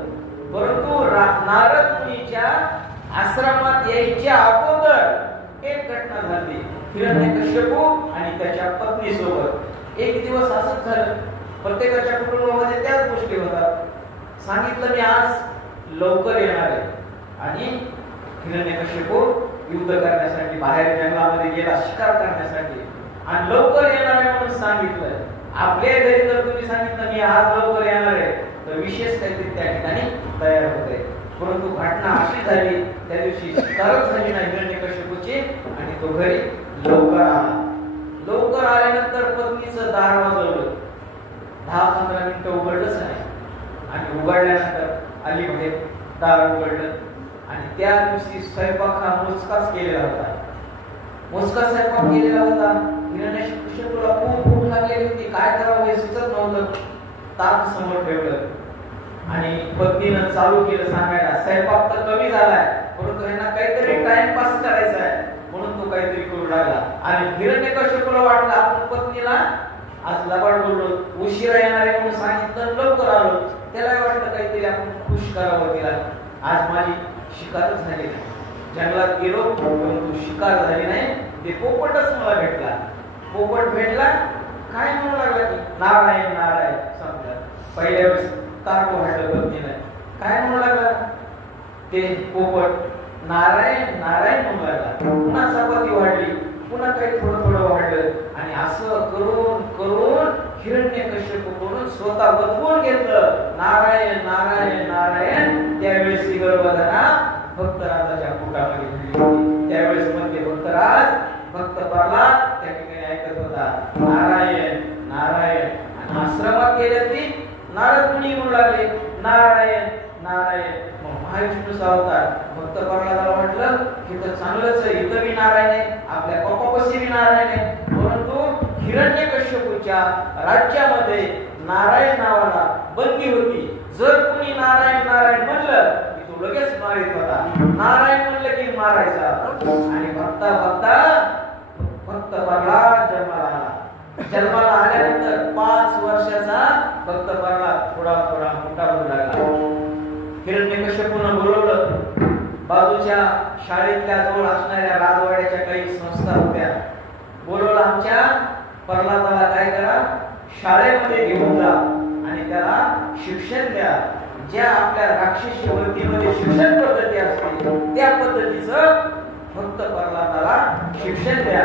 परंतु नारद मुनीच्या आश्रमात यायच्या अगोदर एक घटना झाली हिरण्यकश्यपू आणि त्याच्या पत्नी सोबत. एक दिवस असंच झालं. प्रत्येकाच्या कुटुंबामध्ये त्याच गोष्टी होतात. सांगितलं मी आज लवकर येणार आहे. आणि हिरण्यकश्यपू युद्ध करण्यासाठी बाहेर जंगलामध्ये गेला, शिकार करण्यासाठी. आणि लवकर येणार आहे म्हणून सांगितलं. आपल्या घरी जर तुम्ही सांगितलं मी आज लवकर येणार आहे तर विशेष काहीतरी त्या ठिकाणी तयार होते. परंतु घटना अशी झाली त्या दिवशी शिकारच झाली नाही हिरण्यकश्यपूची आणि तो घरी लवकर आला. लवकर आल्यानंतर पत्नीचं दार वाजवलं. 10-15 मिनिटं उघडलंच नाही. आणि उघडल्यानंतर आली बाहेर, दार उघडलं. आणि त्या दिवशी स्वयंपाक हा मोजकाच केलेला होता. मोजका स्वयंपाक केलेला होता. हिरण्यकश्यपूला खूप भूक लागलेली होती. काय करावं हे सुचत नव्हतं. ताक समोर ठेवलं आणि पत्नीनं चालू केलं सांगायला स्वयंपाक तर कमी झालाय परंतु यांना काहीतरी टाइमपास करायचा आहे म्हणून तो काहीतरी करू लागला. आणि हिरण्यकश्यपूला वाटलं आपण पत्नीला आज लबाड बोललो, उशिरा येणार आहे म्हणून सांगितलं, लवकर आलो. त्याला वाटलं काहीतरी आपण खुश करावं तिला. आज माझी शिकारच झाली नाही. जंगलात गेलो परंतु शिकार झाली नाही. ते पोपटच मला भेटला. पोपट भेटला, काय म्हणू लागला की नारायण नारायण समजा. पहिल्या वेळेस तारको वाटलं बघती नाही. काय म्हणू लागला ते पोपट, नारायण नारायण म्हणू लागला. पुन्हा चपाती वाढली, पुन्हा काही थोडं थोडं वाढलं आणि असं करून करून हिरण्यकश्यपूकडून स्वतः बदलून घेतलं नारायण नारायण नारायण. त्यावेळेस ही गर्भधारणा भक्तराजाच्या पोटामध्ये घडली होती. त्यावेळेस मध्ये भक्तराज भक्त प्रल्हाद त्या ठिकाणी ऐकत होता नारायण नारायण. आणि आश्रमात गेले ती नारद मुनी म्हणू लागले नारायण नारायण. महाविष्णूचा अवतार भक्त प्रल्हादाला म्हटलं हे तर चांगलंच आहे, इथं बी नारायण आहे, आपल्या पप्पापाशी बी नारायण आहे. परंतु हिरण्यकश्यपूच्या राज्यामध्ये नारायण नावाला बंदी होती. जर कुणी नारायण नारायण म्हणलं की तो लगेच मारित होता. नारायण म्हणलं की मारायचा. आणि भक्ता भक्ता भक्त प्रल्हाद जन्माला आला. जन्माला आल्यानंतर 5 वर्षाचा भक्त प्रल्हाद थोडा थोडा मोठा होऊ लागला. हिरण्यकश्यपूनं बोलवलं. बाजूच्या शाळेतल्या जवळ असणाऱ्या राजवाड्याच्या काही संस्था होत्या. बोलवलं आमच्या प्रल्हादाला काय करा, शाळेमध्ये घेऊन जा आणि त्याला शिक्षण द्या. ज्या आपल्या राक्षसी वृत्तीमध्ये शिक्षण पद्धती असते त्या पद्धतीचं भक्त प्रल्हादाला शिक्षण द्या.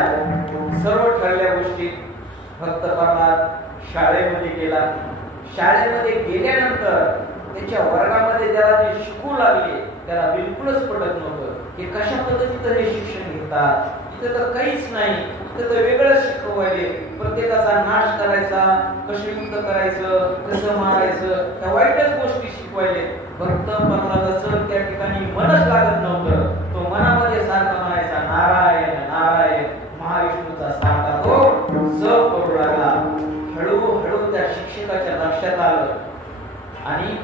सर्व ठरल्या गोष्टी भक्त प्रल्हाद शाळेमध्ये गेला. शाळेमध्ये गेल्यानंतर त्याच्या वर्गामध्ये ज्याला जे शिकू लागले त्याला बिलकुलच पटत नव्हतं की कशा पद्धतीचं हे शिक्षण घेतात. इथं तर काहीच नाही, इथं तर वेगळंच शिकवायले. प्रत्येकाचा नाश करायचा, कसे युद्ध करायचं, कसं मारायचं, त्या वाईटच गोष्टी शिकवायले. भक्त प्रल्हादाचं त्या ठिकाणी मनच लागत नव्हतं. तो मनामध्ये सारखा म्हणायचा नारायण नारायण. महाविष्णूचा सारखा तो जप करू लागला. हळूहळू त्या शिक्षकाच्या लक्षात आलं आणि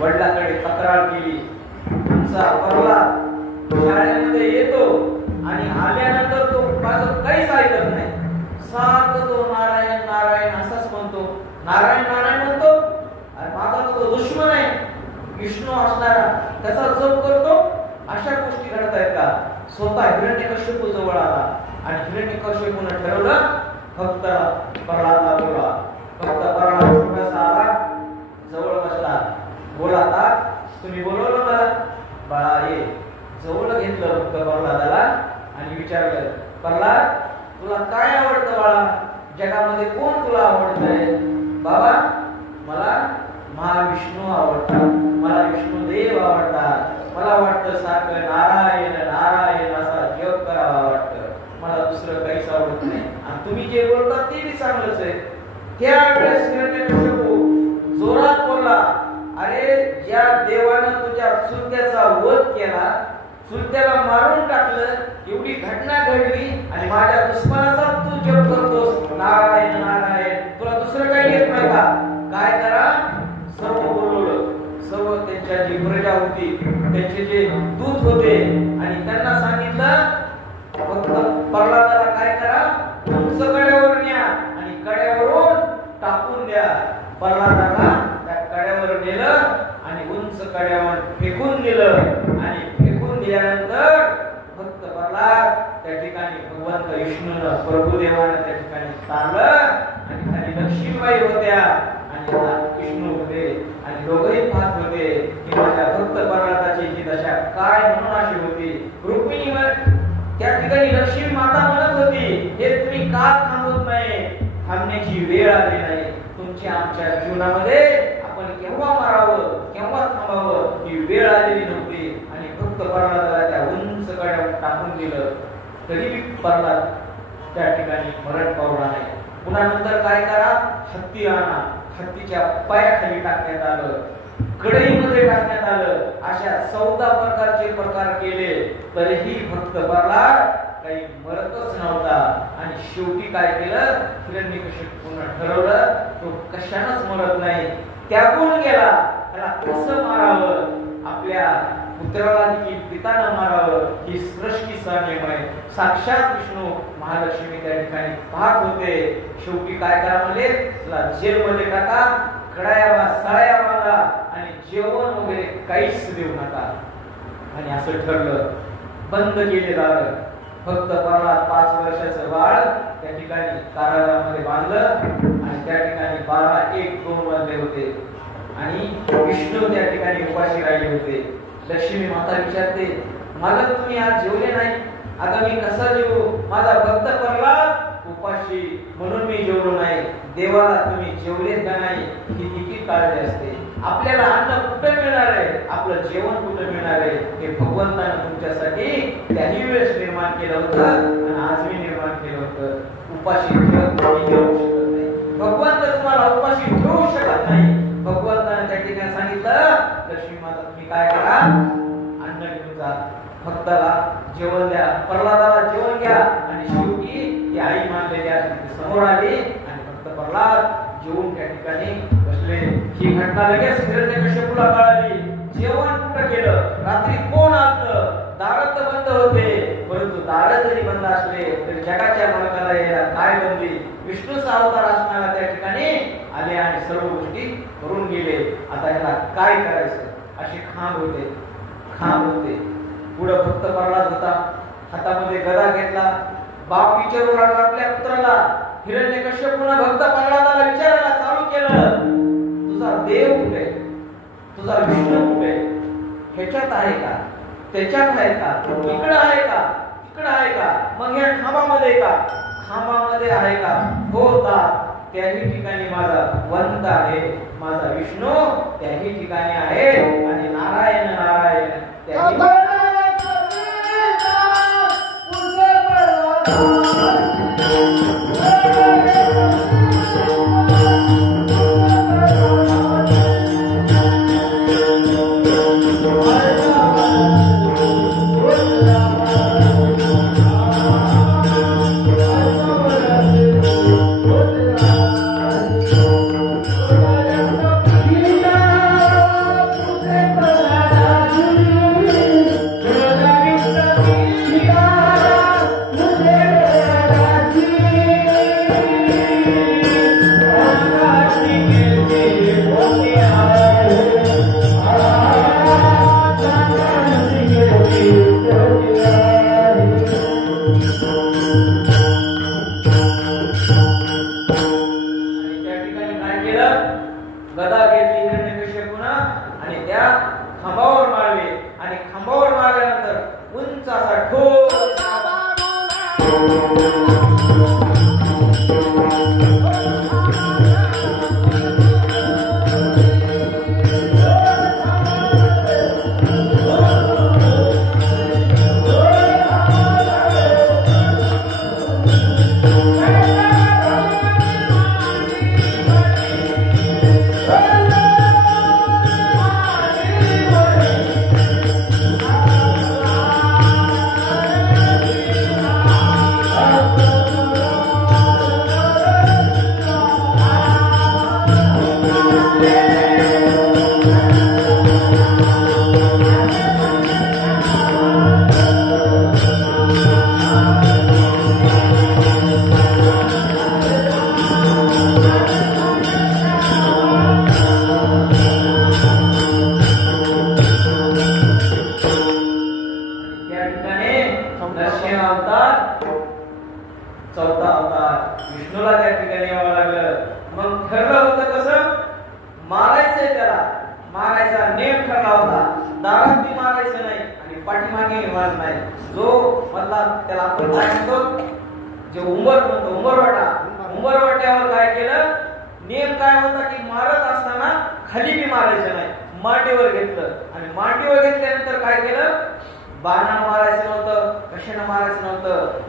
वडिलांकडे तक्रार केली. तुमचा प्रल्हाद शाळेमध्ये येतो आणि आल्यानंतर तो माझं काहीच ऐकत नाही. सारखं तो नारायण नारायण असंच म्हणतो, नारायण नारायण म्हणतो. आणि माझा तो दुश्मन आहे विष्णू असणारा, त्याचा जप करतो. अशा गोष्टी घडत आहेत का? स्वतः हिरण्यकश्यपू जवळ आला आणि हिरण्यकश्यपूने ठरवलं फक्त प्रल्हादला बोलवा. फक्त प्रल्हाद छोटासा आला, जवळ बसला. बोला आता तुम्ही बोलवलं मला, बाळा ये. जवळ घेतलं फक्त प्रल्हादाला आणि विचारलं प्रल्हाद तुला काय आवडतं बाळा, जगामध्ये कोण तुला आवडतंय? बाबा मला महाविष्णू आवडतात, मला विष्णुदेव आवडतात. मला वाटतं सारखं नारायण नारायण असा जप करावा वाटतं. मला दुसरं काहीच आवडत नाही. आणि तुम्ही जे बोलतात ते बी चांगलंच आहे. त्यावेळेस हिरण्यकश्यपू जोरात बोलला, अरे ज्या देवानं तुझ्या चुलत्याचा वध केला, चुलत्याला मारून टाकलं, एवढी घटना घडली आणि माझ्या दुश्मनाचा तू जप करतोस नारायण नारायण. तुला दुसरं काही येत नाही का? काय करा, सर्व बोलवलं. सर्व त्यांच्या जी प्रजा होती, त्यांचे जे दूत होते आणि त्यांना सांगितलं फक्त प्रल्हादाला काय करा, उंच कड्यावर न्या आणि कड्यावरून टाकून द्या. प्रल्हादाला त्या कड्यावर नेलं आणि उंच कड्यावर फेकून दिलं. आणि फेकून दिल्यानंतर फक्त प्रल्हाद त्या ठिकाणी भगवंत विष्णूनं प्रभुदेवानं त्या ठिकाणी तारलं आणि खाली लक्ष्मीबाई होत्या आणि विष्णू होते आणि दोघेही पाहत होते की माझ्या भक्त प्रल्हादाची जी दशा काय म्हणून अशी होती. रुक्मिणी त्या ठिकाणी लक्ष्मी माता म्हणत होती, हे तुम्ही का थांबवत नाही? थांबण्याची वेळ आली नाही. तुमच्या आमच्या जीवनामध्ये आपण केव्हा मारावं केव्हा थांबावं ही वेळ आलेली नव्हती. आणि भक्त प्रल्हादाला त्या उंच कड्यावर टाकून दिलं. तरी प्रल्हाद त्या ठिकाणी मरण पावला नाही. पुन्हा नंतर काय करा, हत्ती आणा, हत्तीच्या पायाखाली टाकण्यात आलं, कढईमध्ये टाकण्यात आलं. अशा 14 प्रकारचे प्रकार केले तरीही भक्त प्रल्हाद काही मरतच नव्हता. आणि शेवटी काय केलं, हिरण्यकश्यपूनं ठरवलं तो कशानच मरत नाही, त्यागून गेला. त्याला कसं मारावं आपल्या पुत्राला देखील पितानं मारावं ही सृष्टीचा नियम आहे. साक्षात विष्णू महालक्ष्मी त्या ठिकाणी पाहत होते. शेवटी काय करा म्हणले, जेलमध्ये टाका, कडाया साळ्या बांधा आणि जेवण वगैरे काहीच देऊ नका. आणि असं ठरलं. बंद केले दार. फक्त प्रल्हाद 5 वर्षाचं बाळ त्या ठिकाणी कारागृहामध्ये बांधलं आणि त्या ठिकाणी 12, 1, 2 वाजले होते आणि विष्णू त्या ठिकाणी उपाशी राहिले होते. लक्ष्मी माता विचारते, मला तुम्ही आज जेवले नाही. अगं मी कसा जेवू, माझा भक्त प्रल्हाद उपाशी म्हणून मी जेवलो नाही. देवाला तुम्ही जेवलेत का नाही ही किती काळजी असते. आपल्याला अन्न कुठं मिळणार आहे, आपलं जेवण कुठं मिळणार आहे हे भगवंतानं तुमच्यासाठी त्याही वेळेस निर्माण केलं होतं आणि आज मी निर्माण केलं होतं. उपाशी ठेवू शकत नाही भगवंत, तुम्हाला उपाशी ठेवू शकत नाही. भगवंतानं त्या ठिकाणी सांगितलं, लक्ष्मी माता तुम्ही काय करा, अन्न घेऊन जा, भक्ताला जेवण द्या, प्रल्हादाला जेवण घ्या. आणि शेवटी ती आई मानलेली समोर आली आणि भक्त प्रल्हाद जेवून त्या ठिकाणी बसले. ही घटना लगेच हिरण्यकश्यपूला कळाली. जेवण कुठं केलं, रात्री कोण आलं, दार तर बंद होते, परंतु दार जरी बंद असले तरी जगाच्या मालकाला यायला काय बंदी. विष्णूचा अवतार असणारा त्या ठिकाणी आले आणि सर्व गोष्टी करून गेले. आता याला काय करायचं अशी खांब होते. पुढे फक्त प्रल्हाद होता, हातामध्ये गदा घेतला. बाप विचारू लागला आपल्या पुत्राला. हिरण्यकश्यपूने भक्त प्रल्हादाला विचारायला चालू केलं, तुझा देव कुठे, तुझा विष्णू कुठे, ह्याच्यात आहे का, त्याच्यात आहे का, इकडे आहे का, इकडे आहे का, मग ह्या खांबामध्ये का, खांबामध्ये आहे का, होता त्याही ठिकाणी माझा वंत आहे, माझा विष्णू त्याही ठिकाणी आहे. आणि नारायण नारायण त्याही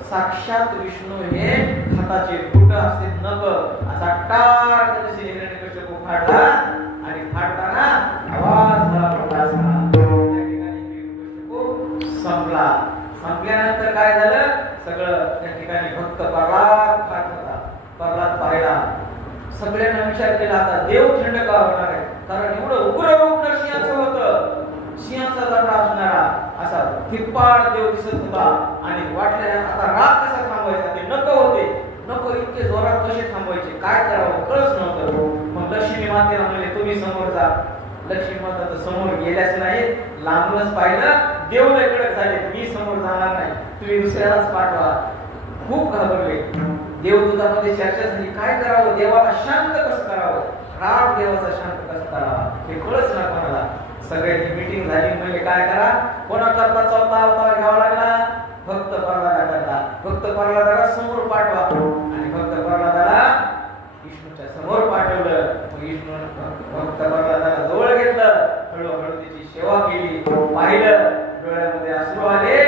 साक्षात विष्णू हे हाताचे बोट असते नग असा टाक जसे हिरण्यकश्यपू फाडला आणि फाडताना आवाज झाला मोठासा. त्या ठिकाणी हिरण्यकश्यपू संपला. संपल्यानंतर काय झालं, सगळं त्या ठिकाणी भक्त प्रल्हाद खात होता. प्रल्हाद पाहिला. सगळ्यांना विचार केला आता देव थंड का होणार आहे, कारण एवढं उग्र रूप सिंहाचं होतं. सिंहाचं लक्ष्मी माता तर समोर गेल्याच नाही, लांबूनच पाहिलं, देव लय कडक झाले, मी समोर जाणार नाही, तुम्ही दुसऱ्यालाच पाठवा. खूप घाबरले. देवदूतामध्ये चर्चा झाली, काय करावं, देवाला शांत कसं करावं, राग देवाचा शांत कसं करावा हे कळच ना कोणाला. सगळ्यांची मीटिंग झाली, म्हणजे काय करा, कोणाकरता चौथा अवतार घ्यावा लागला, भक्त प्रल्हादा करता. भक्त प्रल्हादाला समोर पाठवा आणि भक्त प्रल्हादाला विष्णूच्या समोर पाठवलं. विष्णू भक्त प्रल्हादाला जवळ घेतलं, हळूहळू त्याची सेवा केली, पाहिलं, डोळ्यामध्ये अश्रू आले.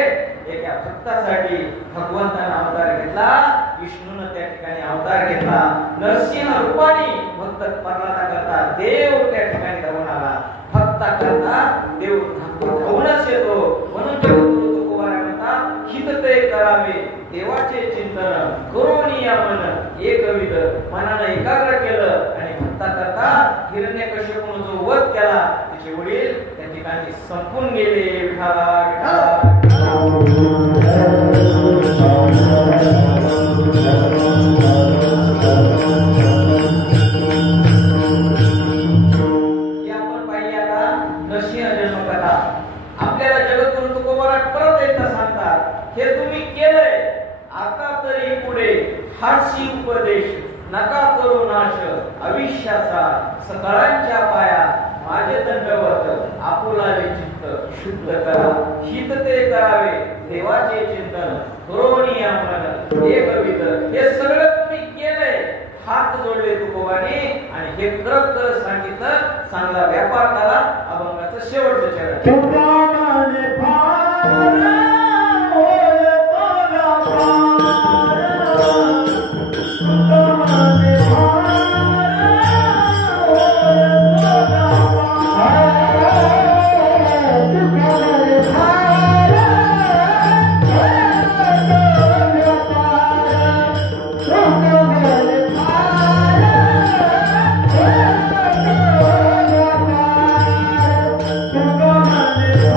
एका भक्तासाठी भगवंताने अवतार घेतला, विष्णूने त्या ठिकाणी अवतार घेतला, नरसिंह रूपाने भक्त प्रल्हादा करता देव त्या ठिकाणी धावून आला. भक्ता करता देव धावूनच येतो. म्हणून जगद्गुरु तुकोबाराय म्हणतात, हित ते करावे देवाचे चिंतन, करून या मन एकविध, मनाने एकाग्र केलं आणि भक्ता करता हिरण्यकश्यपूने जो वध केला त्याचे वडील त्या ठिकाणी संपून गेले. विठाला विठाला आपल्याला जगद्गुरु तुकोबाराय परत एकदा सांगतात, हे तुम्ही केलंय, आता तरी पुढे हाची उपदेश नका करू नाश, अविश्वासा सकळांच्या पाया माझे दंडवत, आपुलाले चित्त शुद्ध करा, हित ते करावे देवाचे चिंतन, करोनी मन एकविध. हे सगळं तुम्ही केलंय, हात जोडले तुकोबाने आणि हे करत सांगितलं, चांगला व्यापार करा. अभंगाचं शेवटचं चरण. Come on,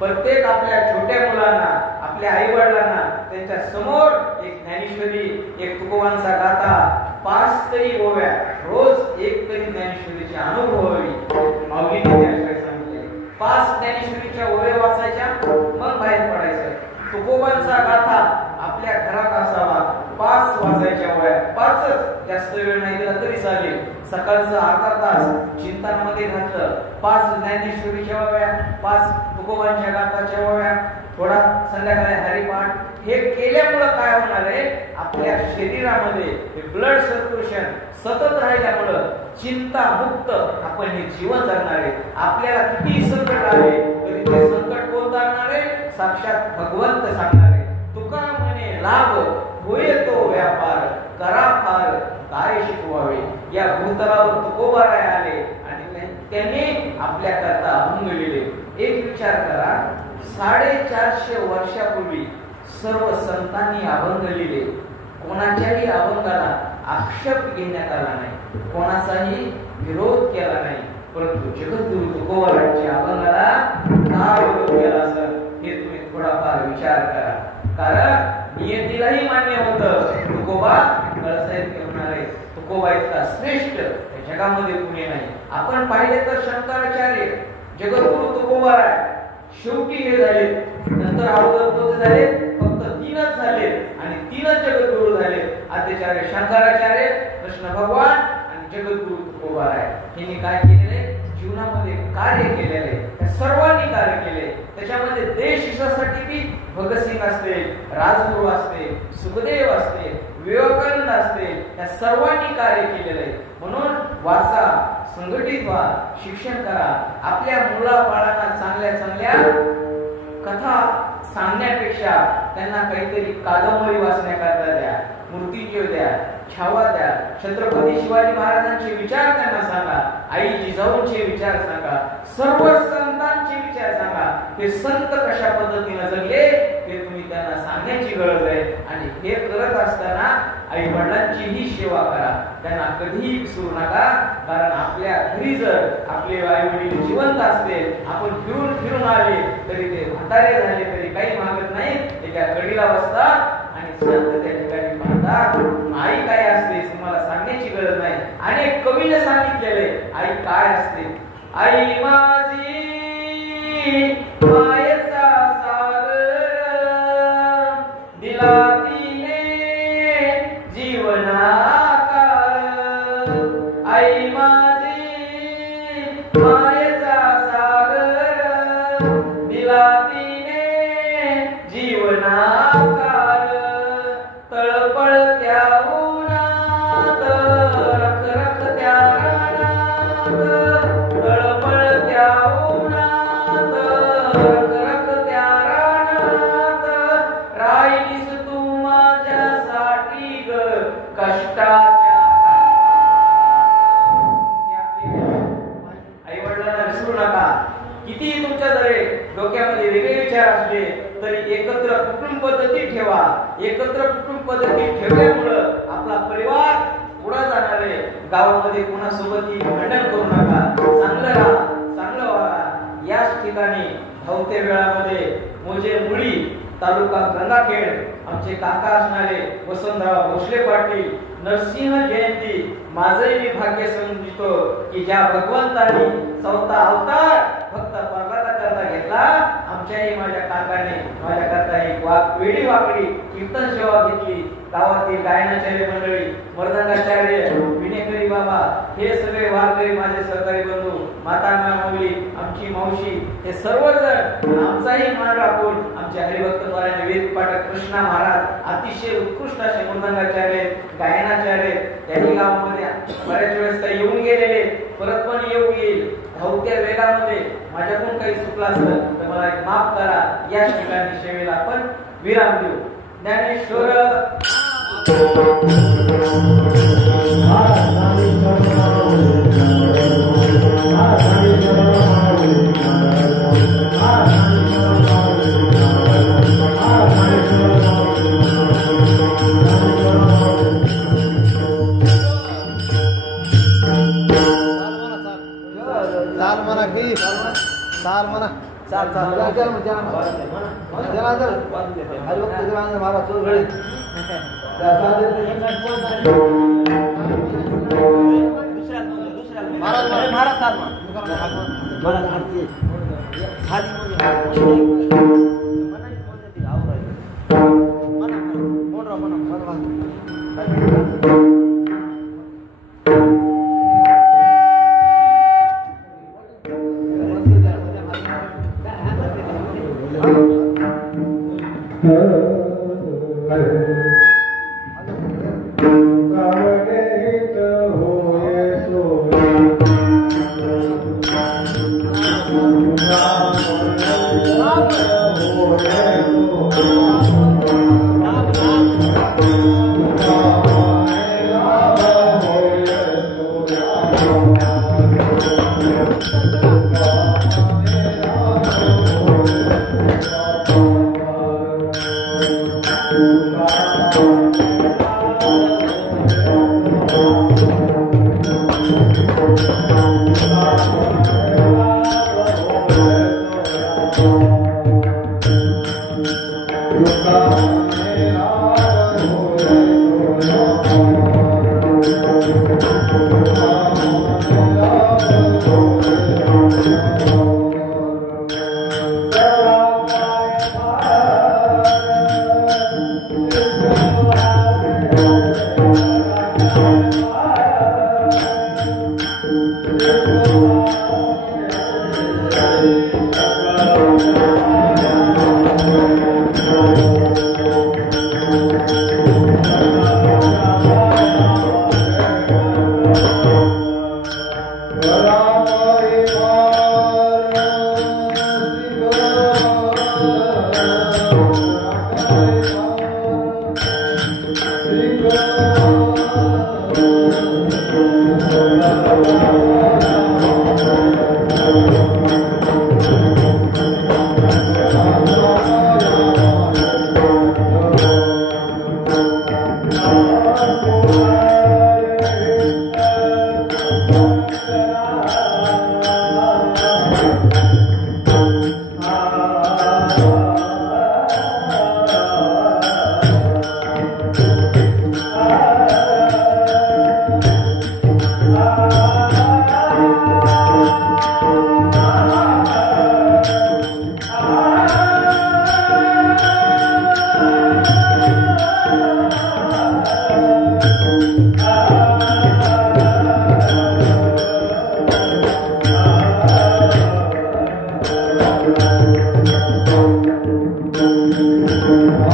प्रत्येक आपल्या छोट्या मुलांना, आपल्या आई वडिलांना त्यांच्या समोर एक ज्ञानेश्वरी, एक तुकोबांचा गाथा, 5 तरी ओव्या रोज एक तरी ज्ञानेश्वरीची अनुभवावी. माऊलीने त्याशिवाय सांगितले 5 ज्ञानेश्वरीच्या ओव्या वाचायच्या, मग बाहेर पडायचं. तुकोबांचा गाथा आपल्या घरात असावा, 5 वाचायच्या ओव्या, 5च, जास्त वेळ नाही दिला तरी चालेल. सकाळचं अर्धा तास चिंतनामध्ये घातलं, 5 ज्ञानेश्वरीच्या ओव्या, 5 तुकोबांच्या गाथाच्या ओव्या, थोडा संध्याकाळी हरिपाठ. हे केल्यामुळे काय होणार आहे, आपल्या शरीरामध्ये ब्लड सर्क्युलेशन सतत राहिल्यामुळे चिंता मुक्त आपण हे जीवन जगणार आहे. आपल्याला किती संकट आले तरी ते संकट कोण जाणार आहे, साक्षात भगवंत सांगणार आहे. तुका म्हणे लाभ होय तो व्यापार, करा फार काय शिकवावे. या भूतलावर तुकोबाराय आले आणि त्यांनी आपल्या करता अभंग लिहिले. एक विचार करा, 450 वर्षापूर्वी सर्व संतांनी अभंग लिहिले. कोणाच्याही अभंगाला आक्षेप घेण्यात आला नाही, कोणाचाही विरोध केला नाही. परंतु जगद्गुरु तुकोबारायांच्या अभंगाला का विरोध केला असेल हे तुम्ही थोडाफार विचार करा. कारण नियतीलाही मान्य होतं तुकोबा कळसाहेब घेणार आहे, तुकोबा इतका श्रेष्ठ जगामध्ये कुणी नाही. आपण पाहिले तर शंकराचार्य जगद्गुरु तुकोबाराय शेवटी हे झाले, नंतर अवधूत झाले, फक्त 3च झाले आणि 3च जगद्गुरु झाले. आद्याचार्य शंकराचार्य, कृष्ण भगवान आणि जगद्गुरु तुकोबाराय. यांनी काय केलेले, जीवनामध्ये कार्य केलेले, त्या सर्वांनी कार्य केले. त्याच्यामध्ये देश हितासाठी की भगतसिंग असते, राजगुरू असते, सुखदेव असते, विवेकानंद असते, या सर्वांनी कार्य केलेले आहे. म्हणून वाचा, संघटित व्हा, शिक्षण करा. आपल्या मुलाबाळांना चांगल्या चांगल्या कथा सांगण्यापेक्षा त्यांना काहीतरी कादंबरी वाचण्याकरता द्या, मूर्तिजीव द्या, छावा द्या. छत्रपती शिवाजी महाराजांचे विचार त्यांना सांगा, आई जिजाऊंचे विचार सांगा, सर्व संतांचे विचार सांगा. ते संत कशा पद्धतीने जगले हे तुम्ही त्यांना सांगण्याची गरज आहे. आणि हे करत असताना आई वडिलांची ही सेवा करा, त्यांना कधीही विसरू नका. कारण आपल्या घरी जर आपले आई वडील जिवंत असते, आपण फिरून फिरून आले तरी ते म्हातारे झाले तरी काही मागत नाही, एका कडीला बसतात आणि शांत त्या ठिकाणी पाहतात. आई काय असते तुम्हाला सांगण्याची गरज नाही. अनेक कवीने सांगितलेले आई काय असते. आई माझी मायेचा सागर दिला तिने जीवनाकार आई माझी मायेचा सागर दिला तिने जीवनाकार तळपळत्या उन्हात रखरखत्या रानात तळपळत्या उन्हात रखरखत्या रानात राहिलीस तू माझ्यासाठी ग कष्टाच्या आई वडिलांना विसरू नका. कितीही तुमच्या जरी डोक्यामध्ये वेगळे विचार असले तरी एकत्र कुटुंब पद्धती ठेवा. एकत्र कुटुंब पद्धती ठेवल्यामुळं आपला परिवार पुढे जाणार आहे. गावामध्ये कोणासोबतही भांडण करू नका. चांगलं राहा, चांगलं वागा. याच ठिकाणी धावत्या वेळामध्ये मोजे मुळी तालुका गंगाखेड आमचे काका असणारे वसंतराव भोसले पाटील नरसिंह जयंती माझंही मी भाग्य समजतो की ज्या भगवंताने चौथा अवतार फक्त प्रगटाकरता घेतला. आमच्याही माझ्या काकाने माझ्याकरता एक वेडी वाकडी कीर्तन सेवा घेतली. गावातील गायनाचार्य मंडळी मर्दंगाचार्य विनेकरी बाबा हे सगळे वारकरी माझे सहकारी बंधू माता माऊली आमची मावशी हे सर्वजण आमचाही मान राखून आमचे हरिभक्त द्वारा वेद पाठक कृष्णा महाराज अतिशय उत्कृष्ट असे मृदंगाचार्य गायनाचार्य त्यांनी गावामध्ये बऱ्याच वेळेस काही येऊन गेलेले परत पण येऊ येईल. धावत्या वेगामध्ये माझ्याकडून काही चुकलं असलं तर मला एक माफ करा. या ठिकाणी सेवेला आपण विराम देऊ. ज्ञानेश्वर चाल म्हणा की चाल म्हणा चाल चाल मला चोर घडी Thank you. Oh